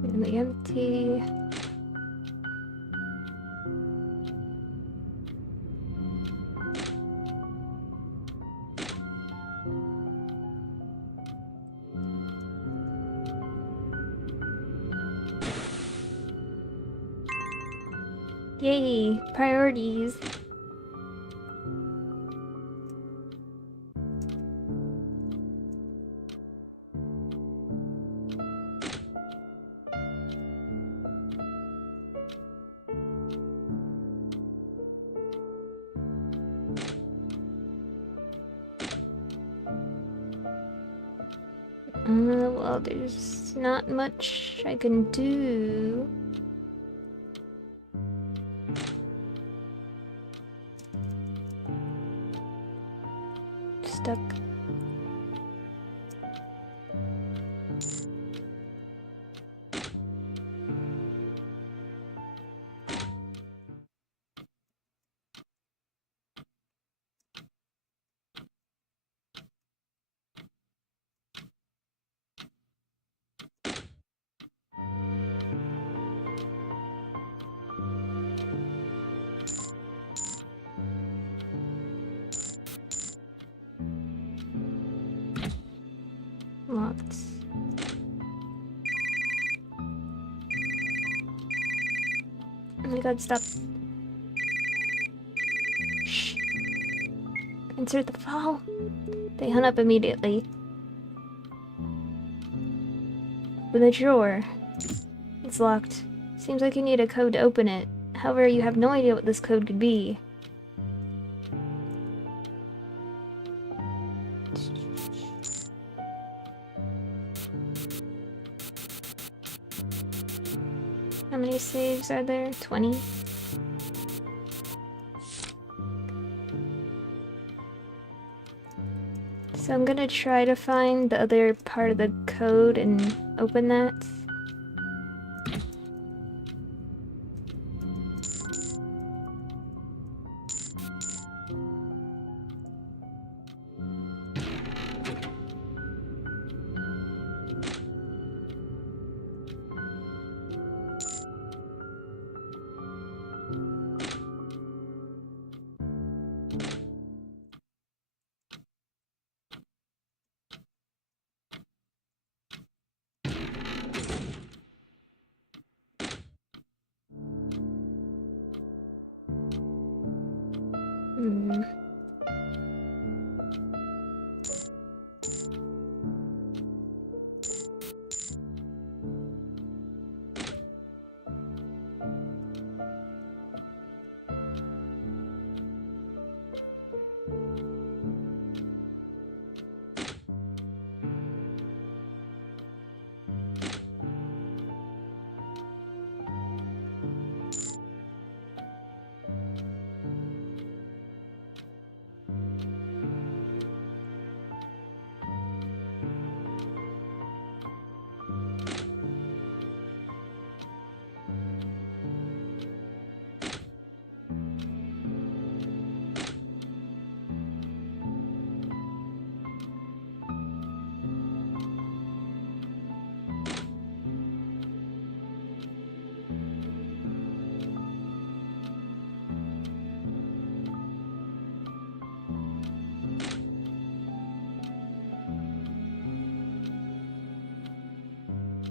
Really empty. Yay, priorities. Well, there's not much I can do. Stuck. Locked. Oh my god, stop. Shh. Insert the file. They hung up immediately. Open the drawer. It's locked. Seems like you need a code to open it. However, you have no idea what this code could be. How many saves are there? 20? So I'm gonna try to find the other part of the code and open that. Hmm.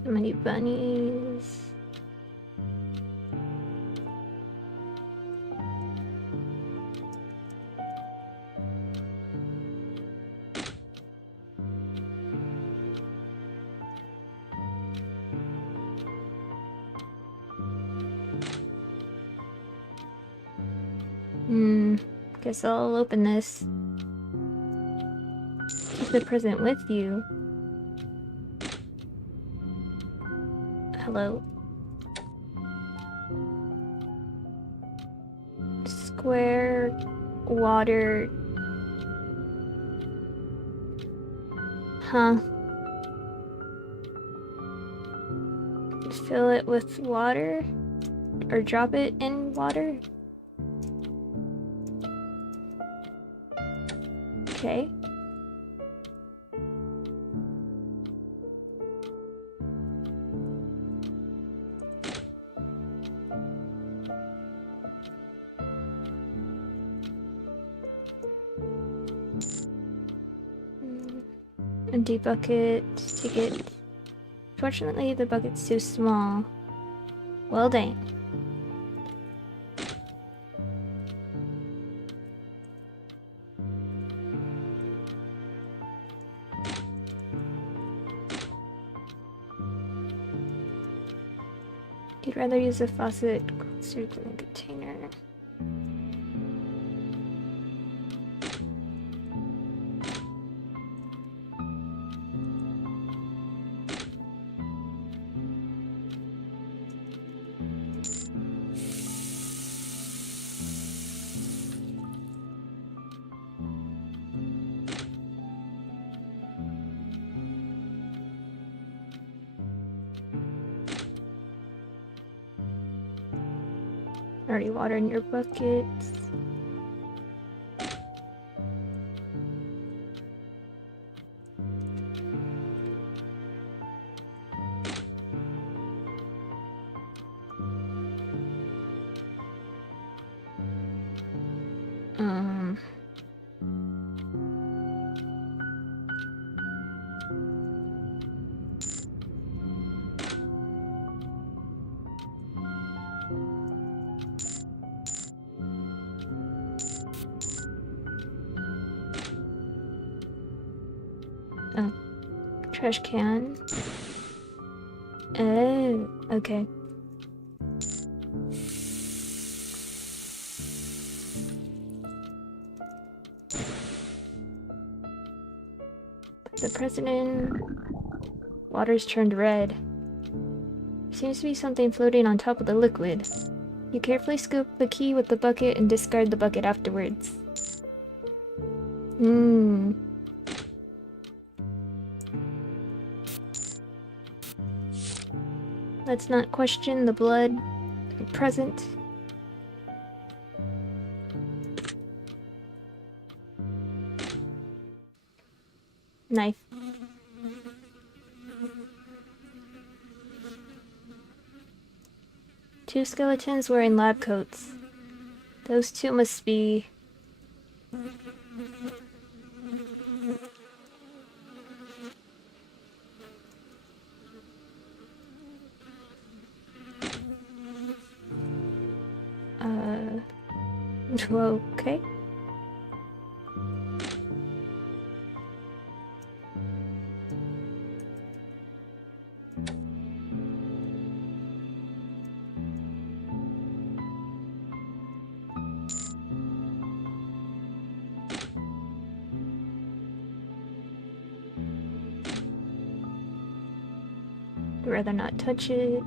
How many bunnies? Guess I'll open this. Keep the present with you. Hello. Square water. Huh. Fill it with water? Or drop it in water? Okay. Empty bucket. Take it. Fortunately, the bucket's too small. Well, dang. You'd rather use a faucet closer to the container. Already water in your buckets. Oh, trash can. Oh, okay. Put the president. Water's turned red. Seems to be something floating on top of the liquid. You carefully scoop the key with the bucket and discard the bucket afterwards. Let's not question the blood present. Knife. Two skeletons wearing lab coats. Those two must be... okay. I'd rather not touch it.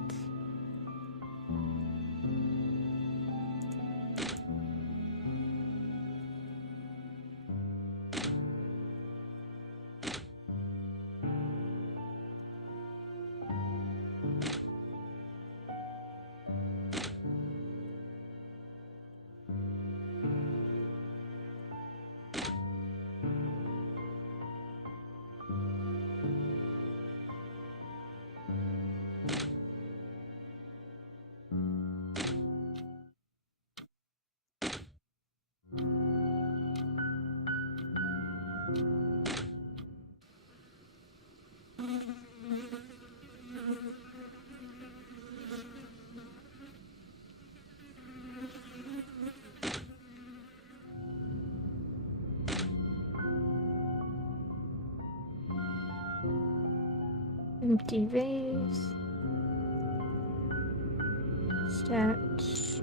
Empty vase. Stats.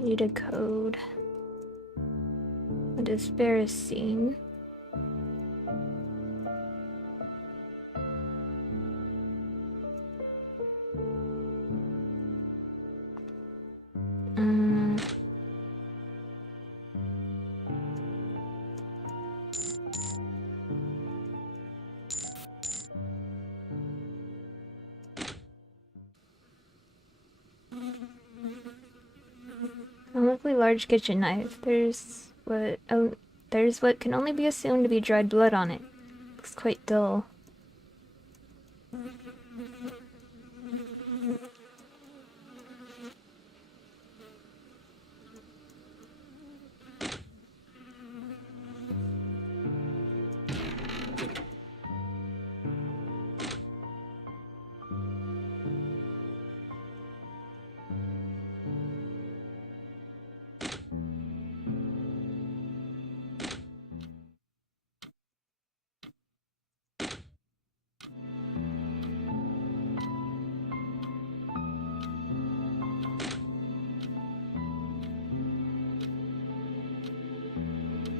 Need a code. A despair scene. Unlikely large kitchen knife. There's what can only be assumed to be dried blood on it. Looks quite dull.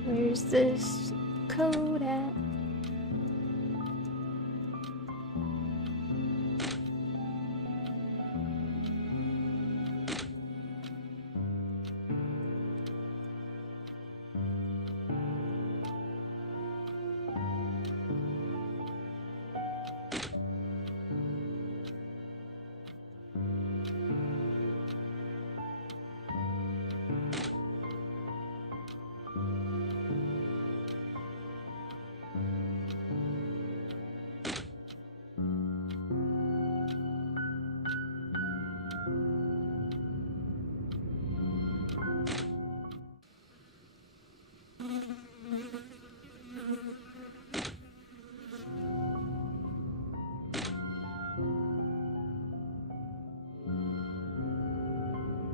Where's this code at?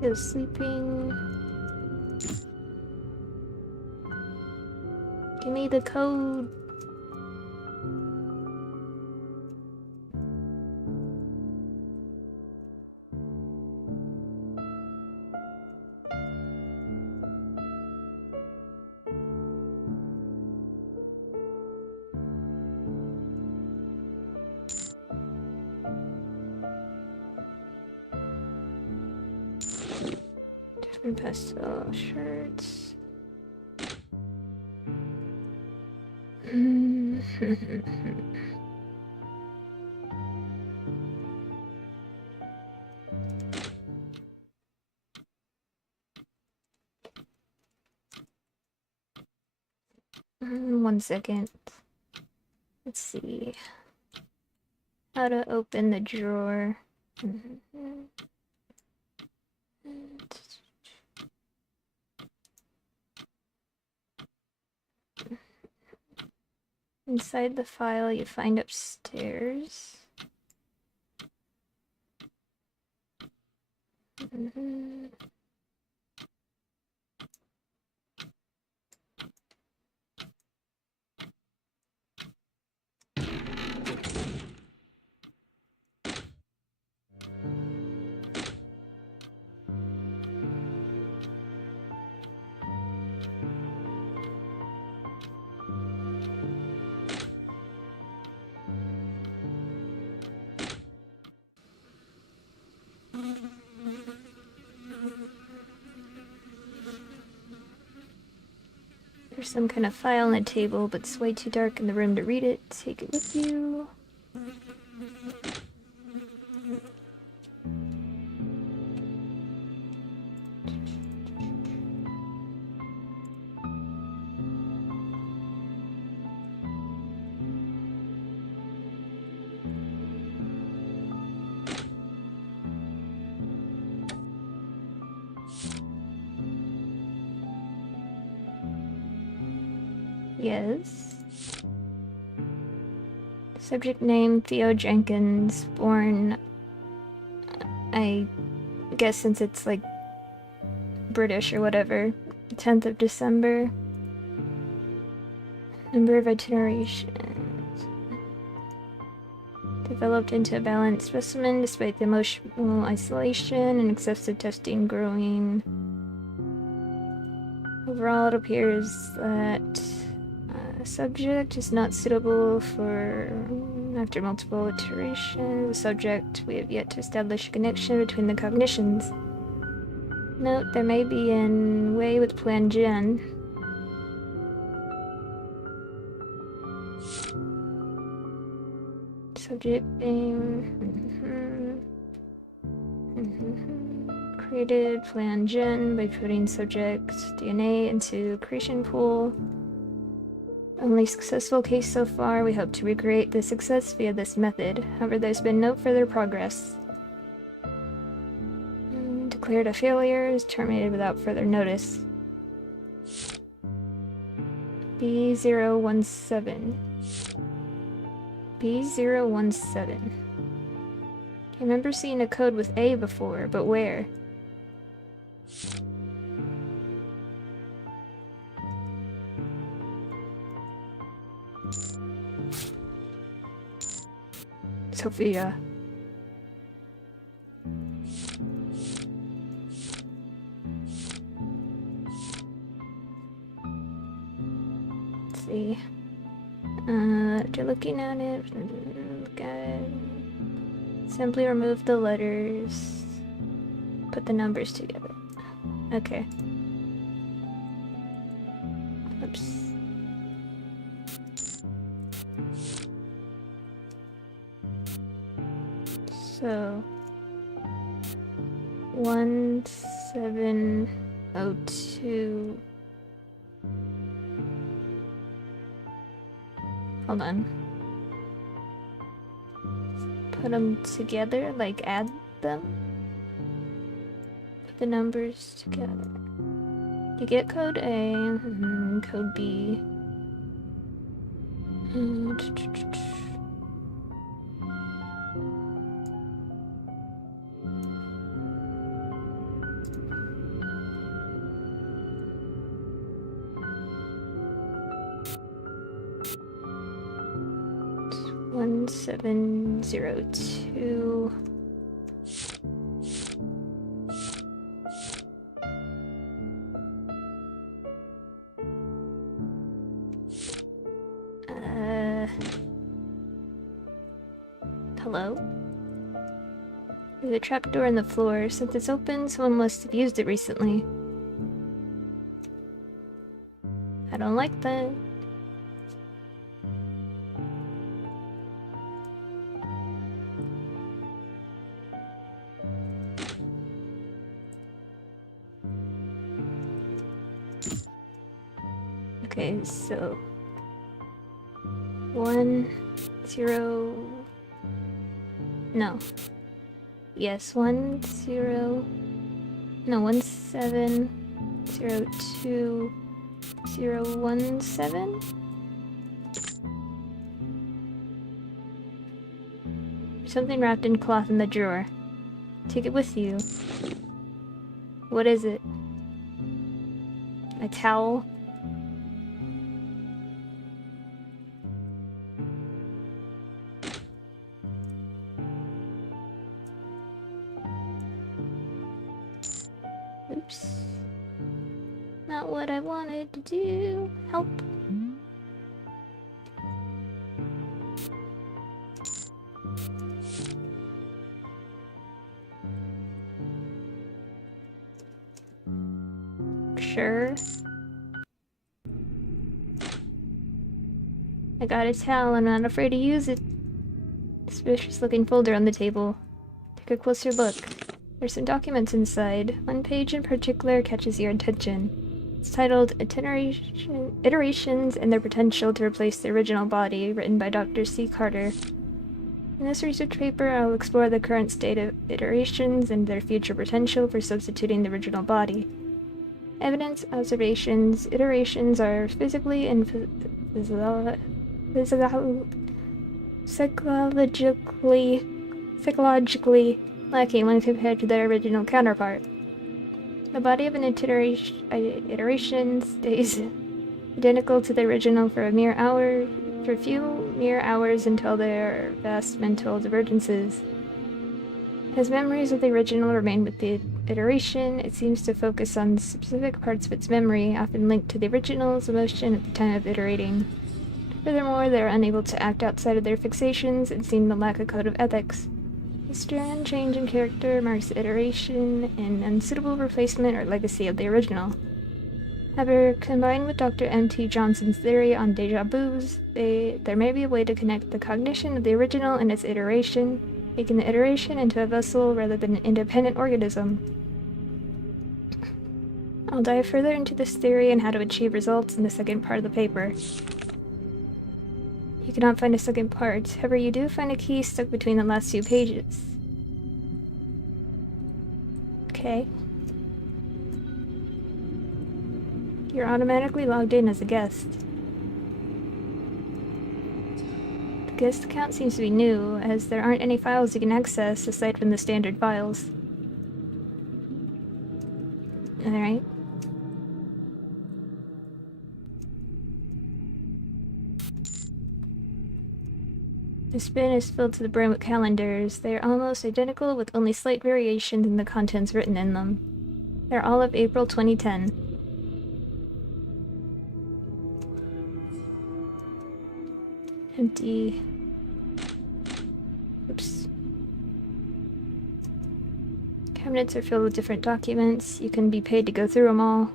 Is sleeping. Give me the code. Different pastel shirts. One second. Let's see. How to open the drawer. Inside the file you find upstairs. There's some kind of file on a table, but it's way too dark in the room to read it. Take it with you. Yes. Subject name Theo Jenkins, born, I guess since it's like British or whatever, 10th of December. Number of itinerations. Developed into a balanced specimen despite the emotional isolation and excessive testing growing. Overall, it appears that subject is not suitable for after multiple iterations. The subject, we have yet to establish a connection between the cognitions. Note, there may be an way with Plan Gen. Subject name. Created Plan Gen by putting subject DNA into creation pool. Only successful case so far. We hope to recreate the success via this method. However, there's been no further progress. Declared a failure, is terminated without further notice. B017. B017. I remember seeing a code with A before, but where? Sofia. Let's see. After looking at it, look at it. Simply remove the letters. Put the numbers together. Okay. Oops. So 1702. Hold on. Put them together, like add them. Put the numbers together. You get code A, code B. 1702. Hello? There's a trapdoor in the floor. Since it's open, someone must have used it recently. I don't like that. Okay, so 1 0 no. Yes, 1 0 no 1 7 0 2 0 1 7. Something wrapped in cloth in the drawer. Take it with you. What is it? A towel? Oops. Not what I wanted to do. Help. Sure. I got a towel. I'm not afraid to use it. Suspicious looking folder on the table. Take a closer look. There's some documents inside. One page in particular catches your attention. It's titled Iterations and Their Potential to Replace the Original Body, written by Dr. C. Carter. In this research paper, I'll explore the current state of iterations and their future potential for substituting the original body. Evidence, observations, iterations are physically and psychologically lacking when compared to their original counterpart. The body of an iteration stays identical to the original for a few mere hours until there are vast mental divergences. As memories of the original remain with the iteration, it seems to focus on specific parts of its memory, often linked to the original's emotion at the time of iterating. Furthermore, they are unable to act outside of their fixations and seem to lack a code of ethics. This stern change in character marks iteration, an unsuitable replacement or legacy of the original. However, combined with Dr. M.T. Johnson's theory on déjà vus, there may be a way to connect the cognition of the original and its iteration, making the iteration into a vessel rather than an independent organism. I'll dive further into this theory and how to achieve results in the second part of the paper. You cannot find a second part, however you do find a key stuck between the last few pages. Okay. You're automatically logged in as a guest. The guest account seems to be new, as there aren't any files you can access aside from the standard files. Alright. This bin is filled to the brim with calendars. They are almost identical with only slight variations in the contents written in them. They're all of April 2010. Empty. Oops. Cabinets are filled with different documents. You can be paid to go through them all.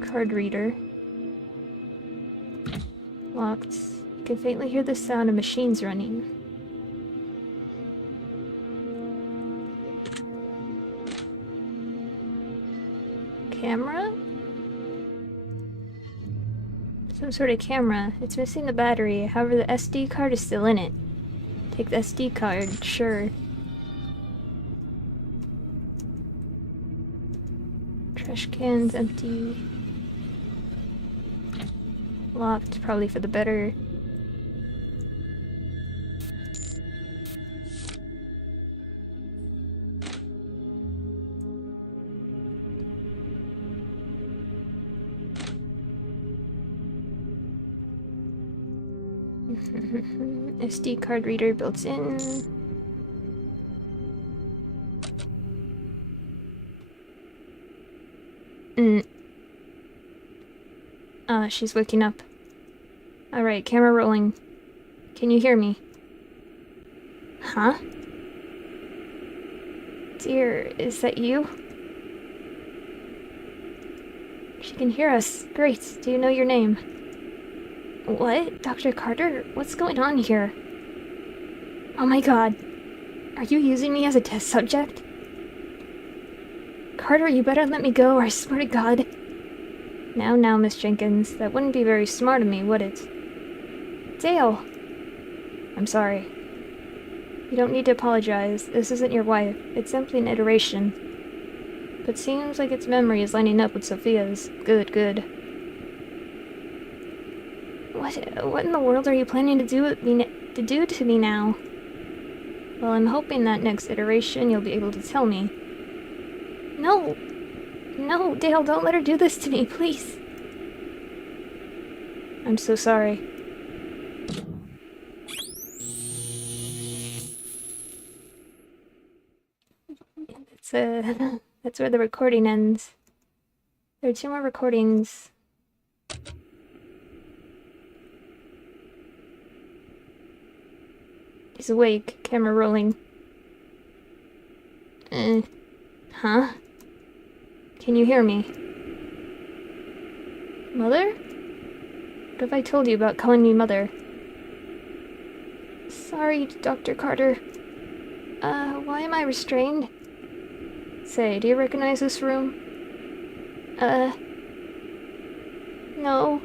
Card reader. Locked. You can faintly hear the sound of machines running. Camera? Some sort of camera. It's missing the battery, however the SD card is still in it. Take the SD card, sure. Trash can's empty. Locked, probably for the better. SD card reader built in. She's waking up. Alright, camera rolling. Can you hear me? Huh? Dear, is that you? She can hear us. Great. Do you know your name? What? Dr. Carter? What's going on here? Oh my god. Are you using me as a test subject? Carter, you better let me go, I swear to god. Now, Miss Jenkins. That wouldn't be very smart of me, would it? Dale! I'm sorry. You don't need to apologize. This isn't your wife. It's simply an iteration. But seems like its memory is lining up with Sofia's. Good. What in the world are you planning to do to me now? Well, I'm hoping that next iteration you'll be able to tell me. No! No, Dale, don't let her do this to me, please! I'm so sorry. That's where the recording ends. There are 2 more recordings. He's awake, camera rolling. Huh? Can you hear me? Mother? What have I told you about calling me Mother? Sorry, Dr. Carter. Why am I restrained? Say, do you recognize this room? No.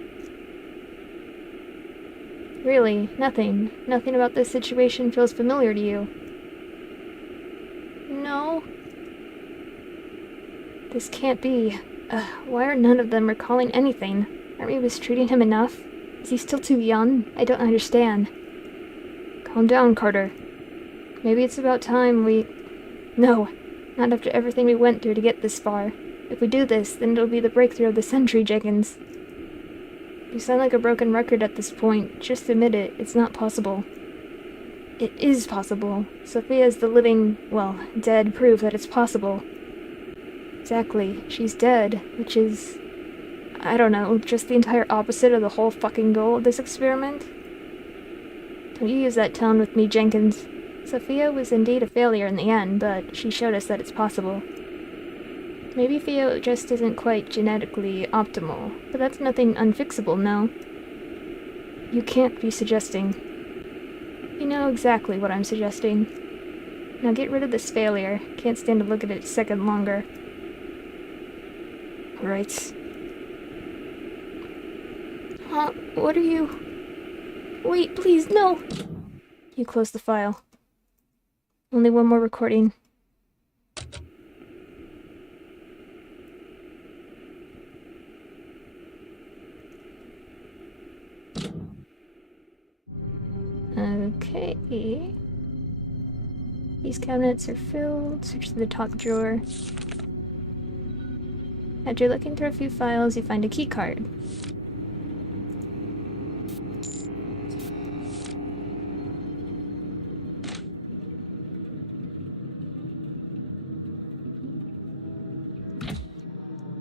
Really, nothing. Nothing about this situation feels familiar to you. No. This can't be. Why are none of them recalling anything? Aren't we mistreating him enough? Is he still too young? I don't understand. Calm down, Carter. Maybe it's about time we... No, not after everything we went through to get this far. If we do this, then it'll be the breakthrough of the century, Jenkins. You sound like a broken record at this point. Just admit it. It's not possible. It is possible. Sofia is the living, well, dead proof that it's possible. Exactly. She's dead, which is... I don't know, just the entire opposite of the whole fucking goal of this experiment? Don't you use that tone with me, Jenkins. Sofia was indeed a failure in the end, but she showed us that it's possible. Maybe Theo just isn't quite genetically optimal, but that's nothing unfixable, no? You can't be suggesting. You know exactly what I'm suggesting. Now get rid of this failure. Can't stand to look at it a second longer. Right. Huh? What are you... Wait, please, no! You close the file. Only 1 more recording. Okay. These cabinets are filled. Search the top drawer. After looking through a few files, you find a key card.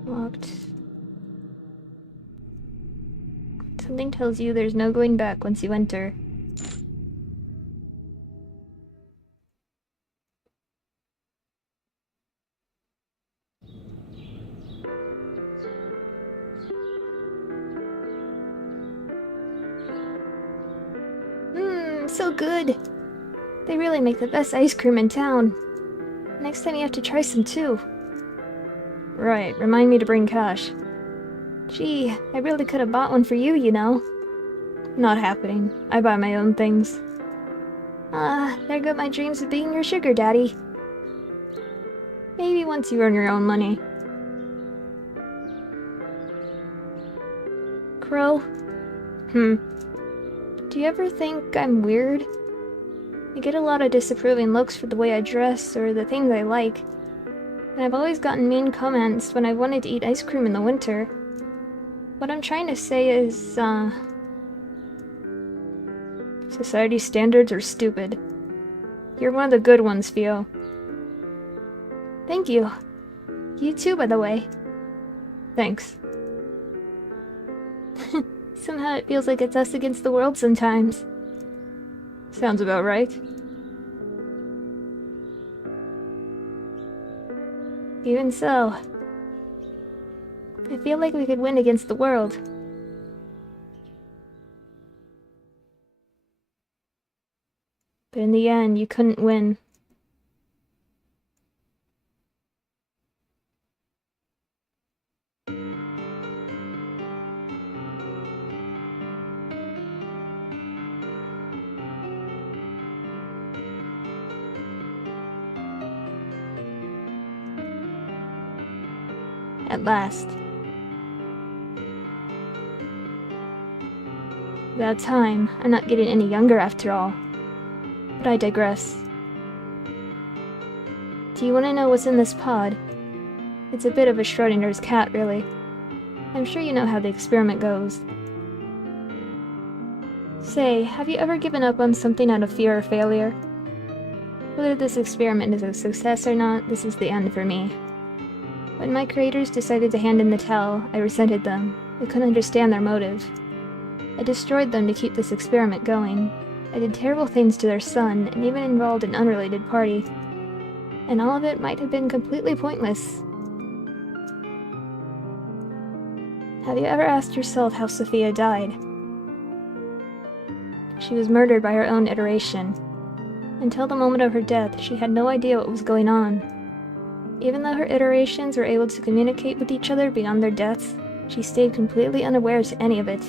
Locked. Something tells you there's no going back once you enter. So good! They really make the best ice cream in town. Next time you have to try some too. Right, remind me to bring cash. Gee, I really could have bought one for you, you know. Not happening. I buy my own things. There go my dreams of being your sugar daddy. Maybe once you earn your own money. Crow? Do you ever think I'm weird? I get a lot of disapproving looks for the way I dress or the things I like. And I've always gotten mean comments when I wanted to eat ice cream in the winter. What I'm trying to say is, Society's standards are stupid. You're one of the good ones, Theo. Thank you. You too, by the way. Thanks. Somehow it feels like it's us against the world sometimes. Sounds about right. Even so, I feel like we could win against the world. But in the end, you couldn't win. At last. About time. I'm not getting any younger after all. But I digress. Do you want to know what's in this pod? It's a bit of a Schrodinger's cat, really. I'm sure you know how the experiment goes. Say, have you ever given up on something out of fear or failure? Whether this experiment is a success or not, this is the end for me. When my creators decided to hand in the towel, I resented them. I couldn't understand their motive. I destroyed them to keep this experiment going. I did terrible things to their son, and even involved an unrelated party. And all of it might have been completely pointless. Have you ever asked yourself how Sofia died? She was murdered by her own iteration. Until the moment of her death, she had no idea what was going on. Even though her iterations were able to communicate with each other beyond their deaths, she stayed completely unaware to any of it.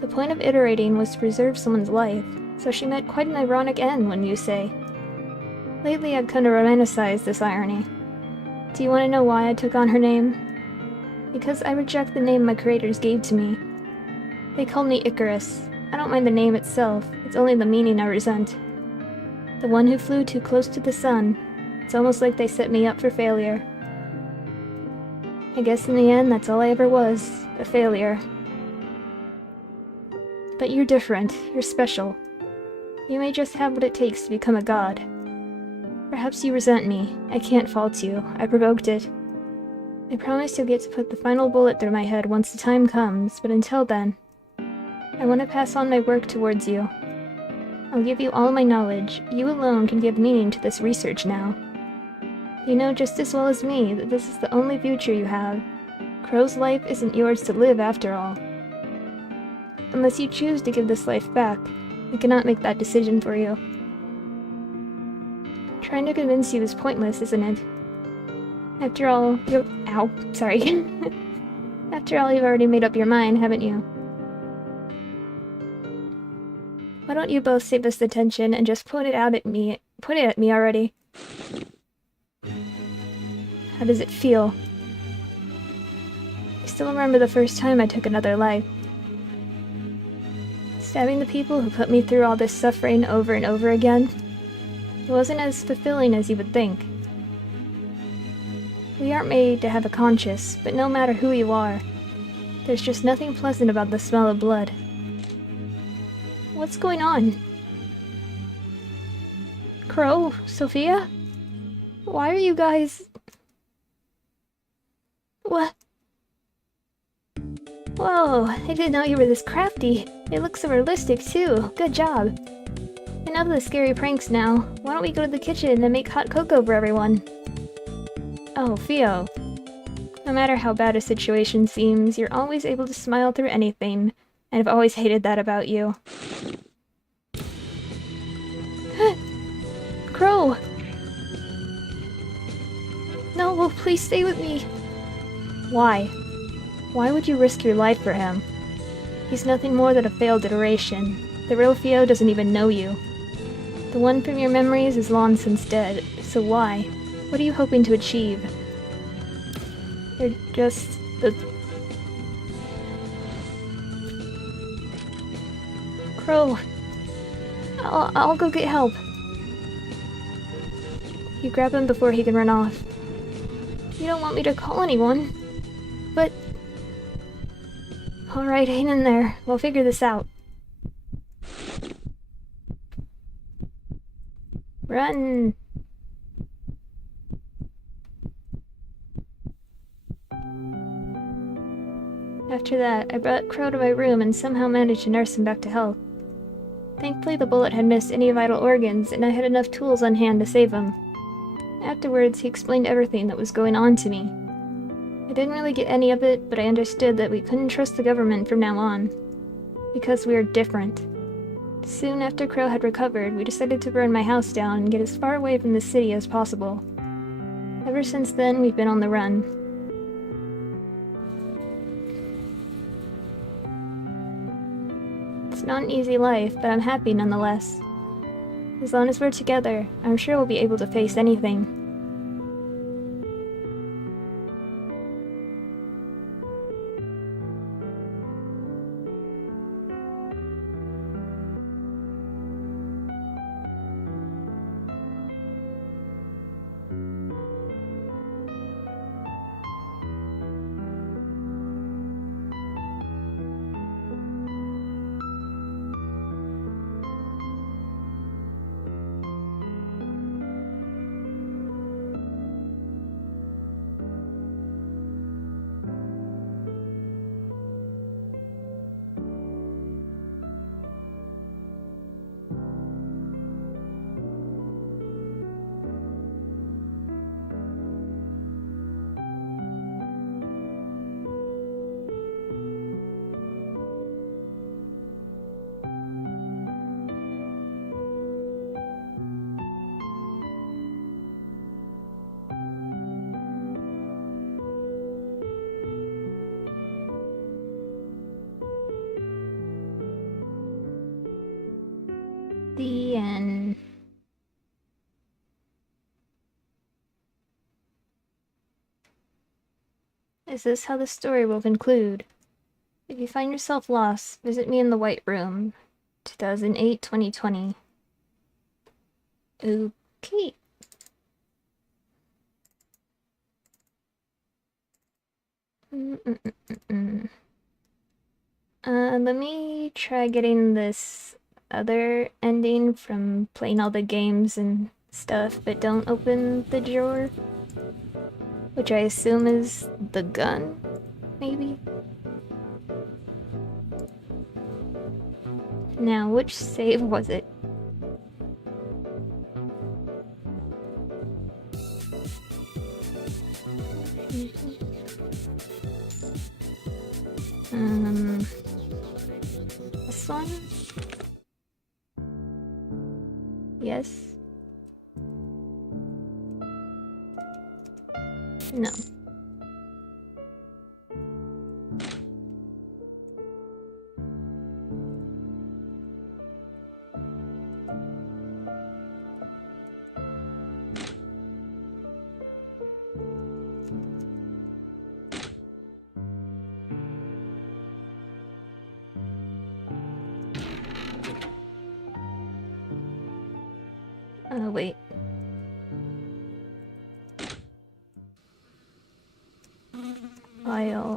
The point of iterating was to preserve someone's life, so she met quite an ironic end, wouldn't you say? Lately I've come to romanticize this irony. Do you want to know why I took on her name? Because I reject the name my creators gave to me. They called me Icarus. I don't mind the name itself, it's only the meaning I resent. The one who flew too close to the sun. It's almost like they set me up for failure. I guess in the end, that's all I ever was, a failure. But you're different, you're special. You may just have what it takes to become a god. Perhaps you resent me. I can't fault you. I provoked it. I promise you'll get to put the final bullet through my head once the time comes, but until then, I want to pass on my work towards you. I'll give you all my knowledge. You alone can give meaning to this research now. You know just as well as me that this is the only future you have. Crow's life isn't yours to live after all. Unless you choose to give this life back, I cannot make that decision for you. Trying to convince you is pointless, isn't it? After all, Ow, sorry. After all, you've already made up your mind, haven't you? Why don't you both save us the tension and just point it at me already? How does it feel? I still remember the first time I took another life. Stabbing the people who put me through all this suffering over and over again. It wasn't as fulfilling as you would think. We aren't made to have a conscience, but no matter who you are, there's just nothing pleasant about the smell of blood. What's going on? Crow? Sofia? Why are you guys... What? Whoa, I didn't know you were this crafty. It looks so realistic, too. Good job. Enough of the scary pranks now. Why don't we go to the kitchen and make hot cocoa for everyone? Oh, Theo. No matter how bad a situation seems, you're always able to smile through anything, and I've always hated that about you. Crow! No, please stay with me. Why? Why would you risk your life for him? He's nothing more than a failed iteration. The real Theo doesn't even know you. The one from your memories is long since dead, so why? What are you hoping to achieve? You're just the... Crow! I'll go get help. You grab him before he can run off. You don't want me to call anyone, but... Alright, hang in there. We'll figure this out. Run! After that, I brought Crow to my room and somehow managed to nurse him back to health. Thankfully, the bullet had missed any vital organs, and I had enough tools on hand to save him. Afterwards, he explained everything that was going on to me. I didn't really get any of it, but I understood that we couldn't trust the government from now on. Because we are different. Soon after Crow had recovered, we decided to burn my house down and get as far away from the city as possible. Ever since then, we've been on the run. It's not an easy life, but I'm happy nonetheless. As long as we're together, I'm sure we'll be able to face anything. The end. Is this how the story will conclude? If you find yourself lost, visit me in the White Room. 2008-2020. Okay. Let me try getting this other ending from playing all the games and stuff, but don't open the drawer. Which I assume is the gun, maybe? Now, which save was it? This one? Yes? No. Wait. File.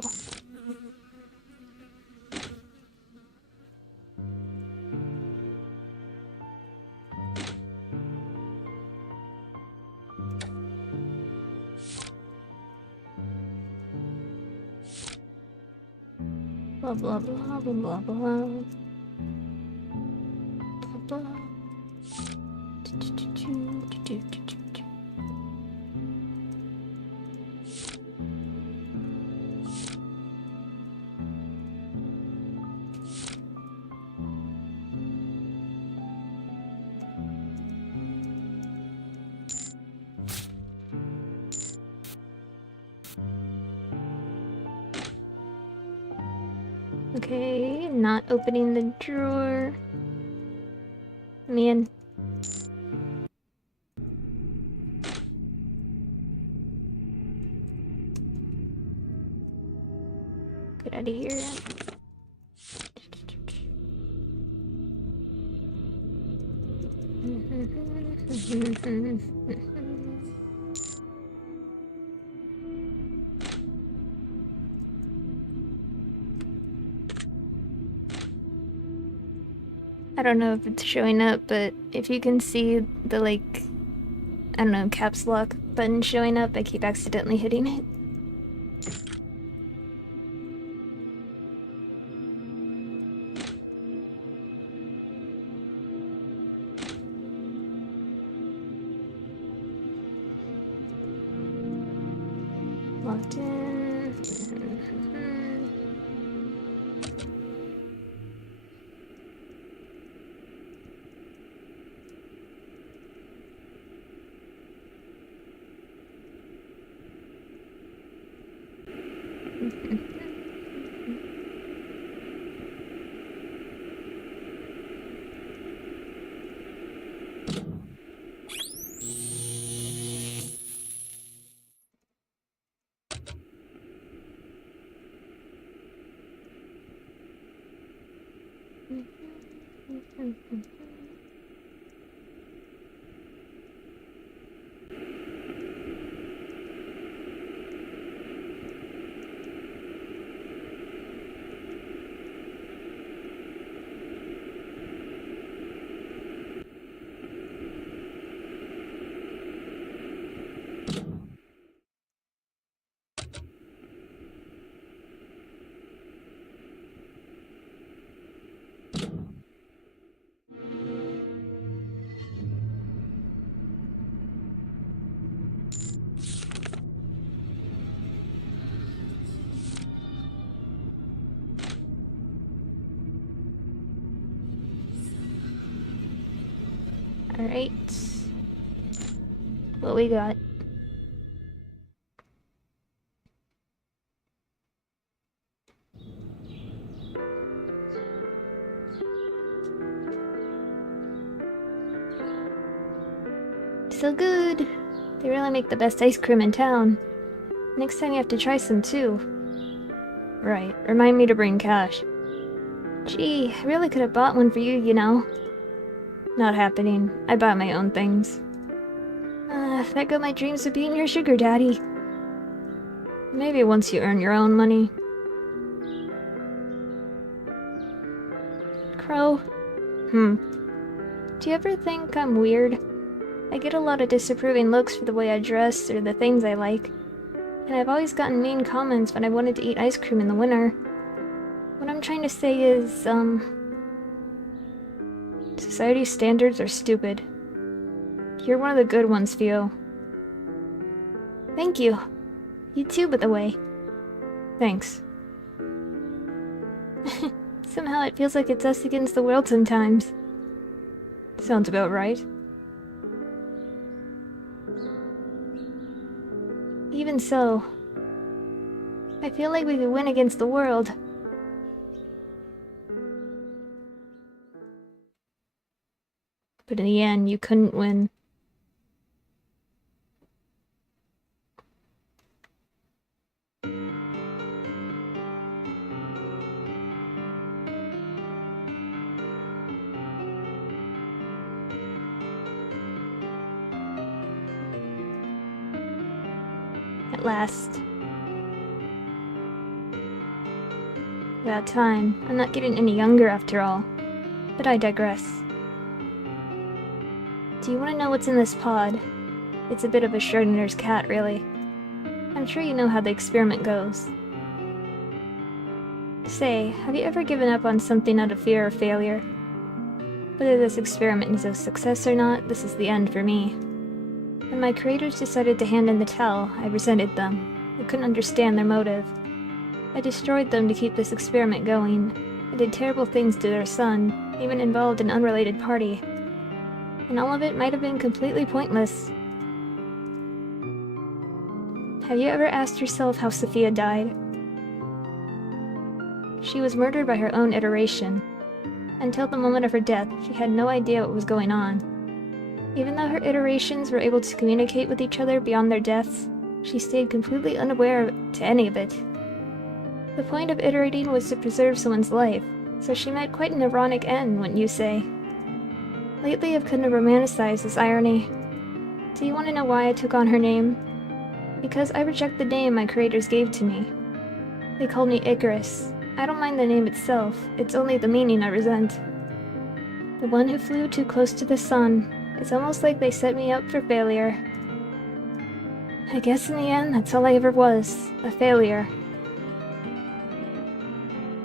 Blah blah blah blah blah blah. Blah blah. Okay, not opening the drawer. Man. Get out of here. I don't know if it's showing up, but if you can see the, like, I don't know, caps lock button showing up, I keep accidentally hitting it. Locked in. Alright. What we got? So good! They really make the best ice cream in town. Next time you have to try some too. Right, remind me to bring cash. Gee, I really could have bought one for you, you know. Not happening. I buy my own things. There go my dreams of being your sugar daddy. Maybe once you earn your own money. Crow? Do you ever think I'm weird? I get a lot of disapproving looks for the way I dress or the things I like. And I've always gotten mean comments when I wanted to eat ice cream in the winter. What I'm trying to say is, society's standards are stupid. You're one of the good ones, Theo. Thank you. You too, by the way. Thanks. Somehow it feels like it's us against the world sometimes. Sounds about right. Even so, I feel like we could win against the world. But in the end, you couldn't win. At last. About time. I'm not getting any younger after all. But I digress. Do you want to know what's in this pod? It's a bit of a Schrodinger's cat, really. I'm sure you know how the experiment goes. Say, have you ever given up on something out of fear of failure? Whether this experiment is a success or not, this is the end for me. When my creators decided to hand in the towel, I resented them. I couldn't understand their motive. I destroyed them to keep this experiment going. I did terrible things to their son, even involved an unrelated party. And all of it might have been completely pointless. Have you ever asked yourself how Sofia died? She was murdered by her own iteration. Until the moment of her death, she had no idea what was going on. Even though her iterations were able to communicate with each other beyond their deaths, she stayed completely unaware to any of it. The point of iterating was to preserve someone's life, so she met quite an ironic end, wouldn't you say? Lately I've come to romanticize this irony. Do you want to know why I took on her name? Because I reject the name my creators gave to me. They called me Icarus. I don't mind the name itself, it's only the meaning I resent. The one who flew too close to the sun. It's almost like they set me up for failure. I guess in the end, that's all I ever was. A failure.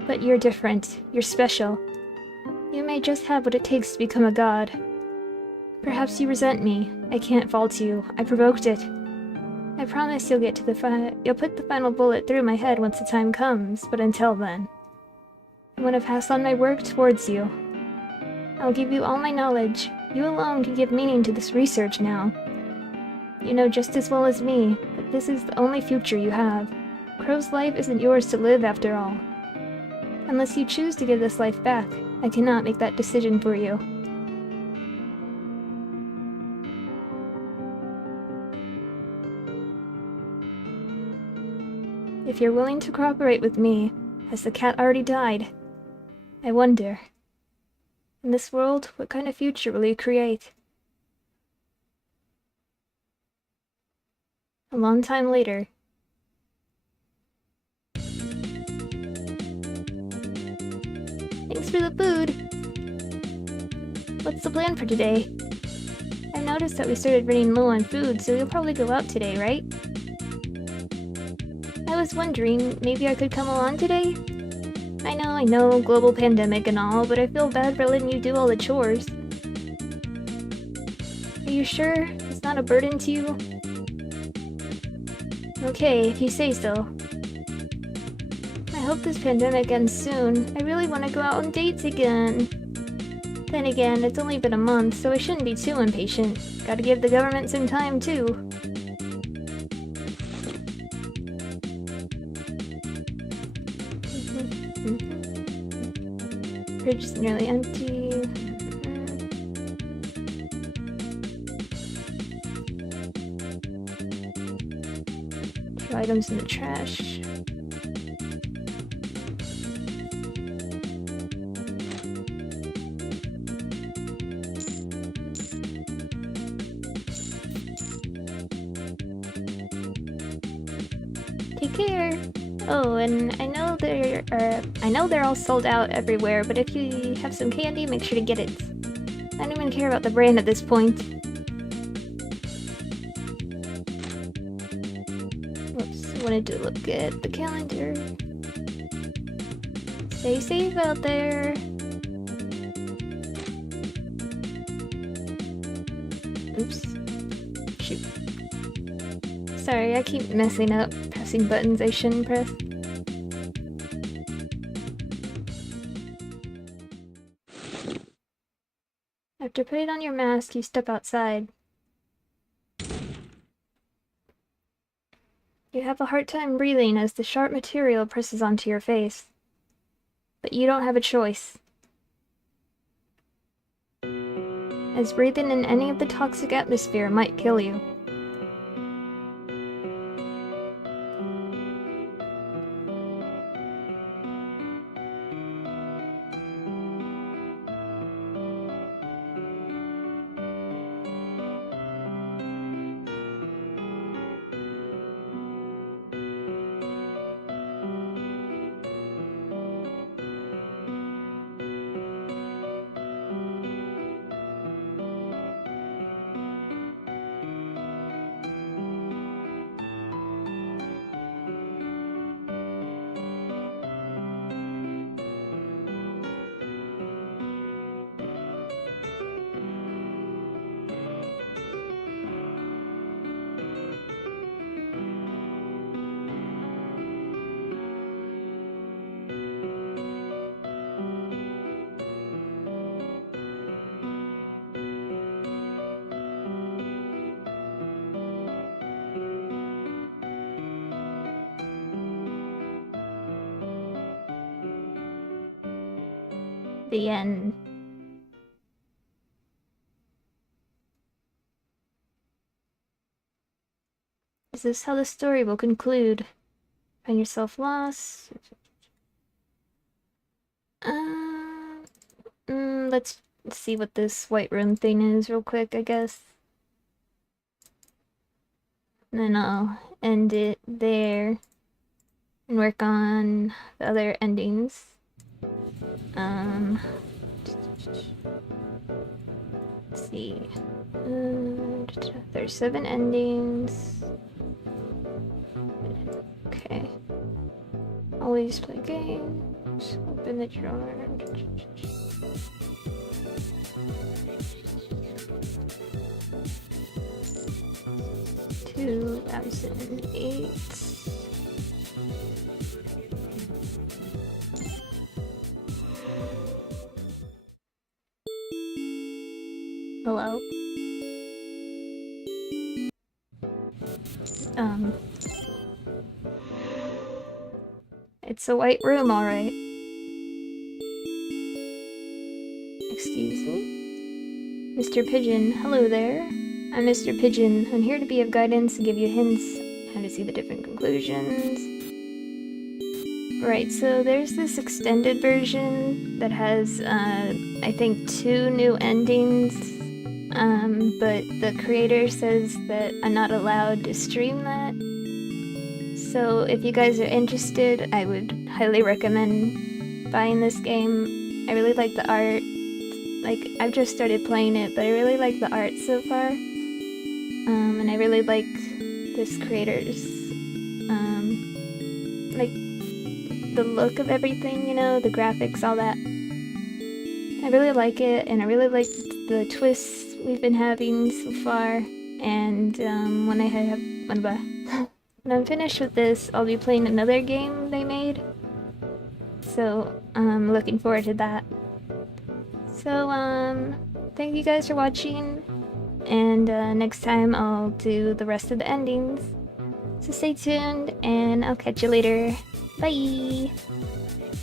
But you're different. You're special. You may just have what it takes to become a god. Perhaps you resent me. I can't fault you. I provoked it. I promise you'll get to you'll put the final bullet through my head once the time comes, but until then, I want to pass on my work towards you. I'll give you all my knowledge. You alone can give meaning to this research now. You know just as well as me that this is the only future you have. Crow's life isn't yours to live after all. Unless you choose to give this life back, I cannot make that decision for you. If you're willing to cooperate with me, has the cat already died? I wonder. In this world, what kind of future will you create? A long time later. Thanks for the food! What's the plan for today? I've noticed that we started running low on food, so you'll probably go out today, right? I was wondering, maybe I could come along today? I know, global pandemic and all, but I feel bad for letting you do all the chores. Are you sure it's not a burden to you? Okay, if you say so. I hope this pandemic ends soon. I really want to go out on dates again. Then again, it's only been a month, so I shouldn't be too impatient. Gotta give the government some time, too. Fridge is nearly empty. Two items in the trash. Take care. Oh, and I know they're all sold out everywhere, but if you have some candy, make sure to get it. I don't even care about the brand at this point. Whoops, wanted to look at the calendar. Stay safe out there. Oops. Shoot. Sorry, I keep messing up, pressing buttons I shouldn't press. After putting on your mask, you step outside. You have a hard time breathing as the sharp material presses onto your face. But you don't have a choice. As breathing in any of the toxic atmosphere might kill you. The end. Is this how the story will conclude? Find yourself lost? Let's see what this white room thing is real quick, I guess. And then I'll end it there and work on the other endings. Let's see. There's 7 endings. Okay. Always play games. Open the drawer. 2008. Hello? It's a white room, alright. Excuse me? Mr. Pigeon, hello there. I'm Mr. Pigeon. I'm here to be of guidance and give you hints how to see the different conclusions. Right, so there's this extended version that has, I think 2 new endings, but the creator says that I'm not allowed to stream that. So if you guys are interested, I would highly recommend buying this game. I really like the art. Like, I've just started playing it, but I really like the art so far. And I really like this creator's, like, the look of everything, you know, the graphics, all that. I really like it, and I really like the twists we've been having so far. And when I'm finished with this, I'll be playing another game they made. So I'm looking forward to that. So thank you guys for watching, and next time I'll do the rest of the endings. So stay tuned, and I'll catch you later. Bye!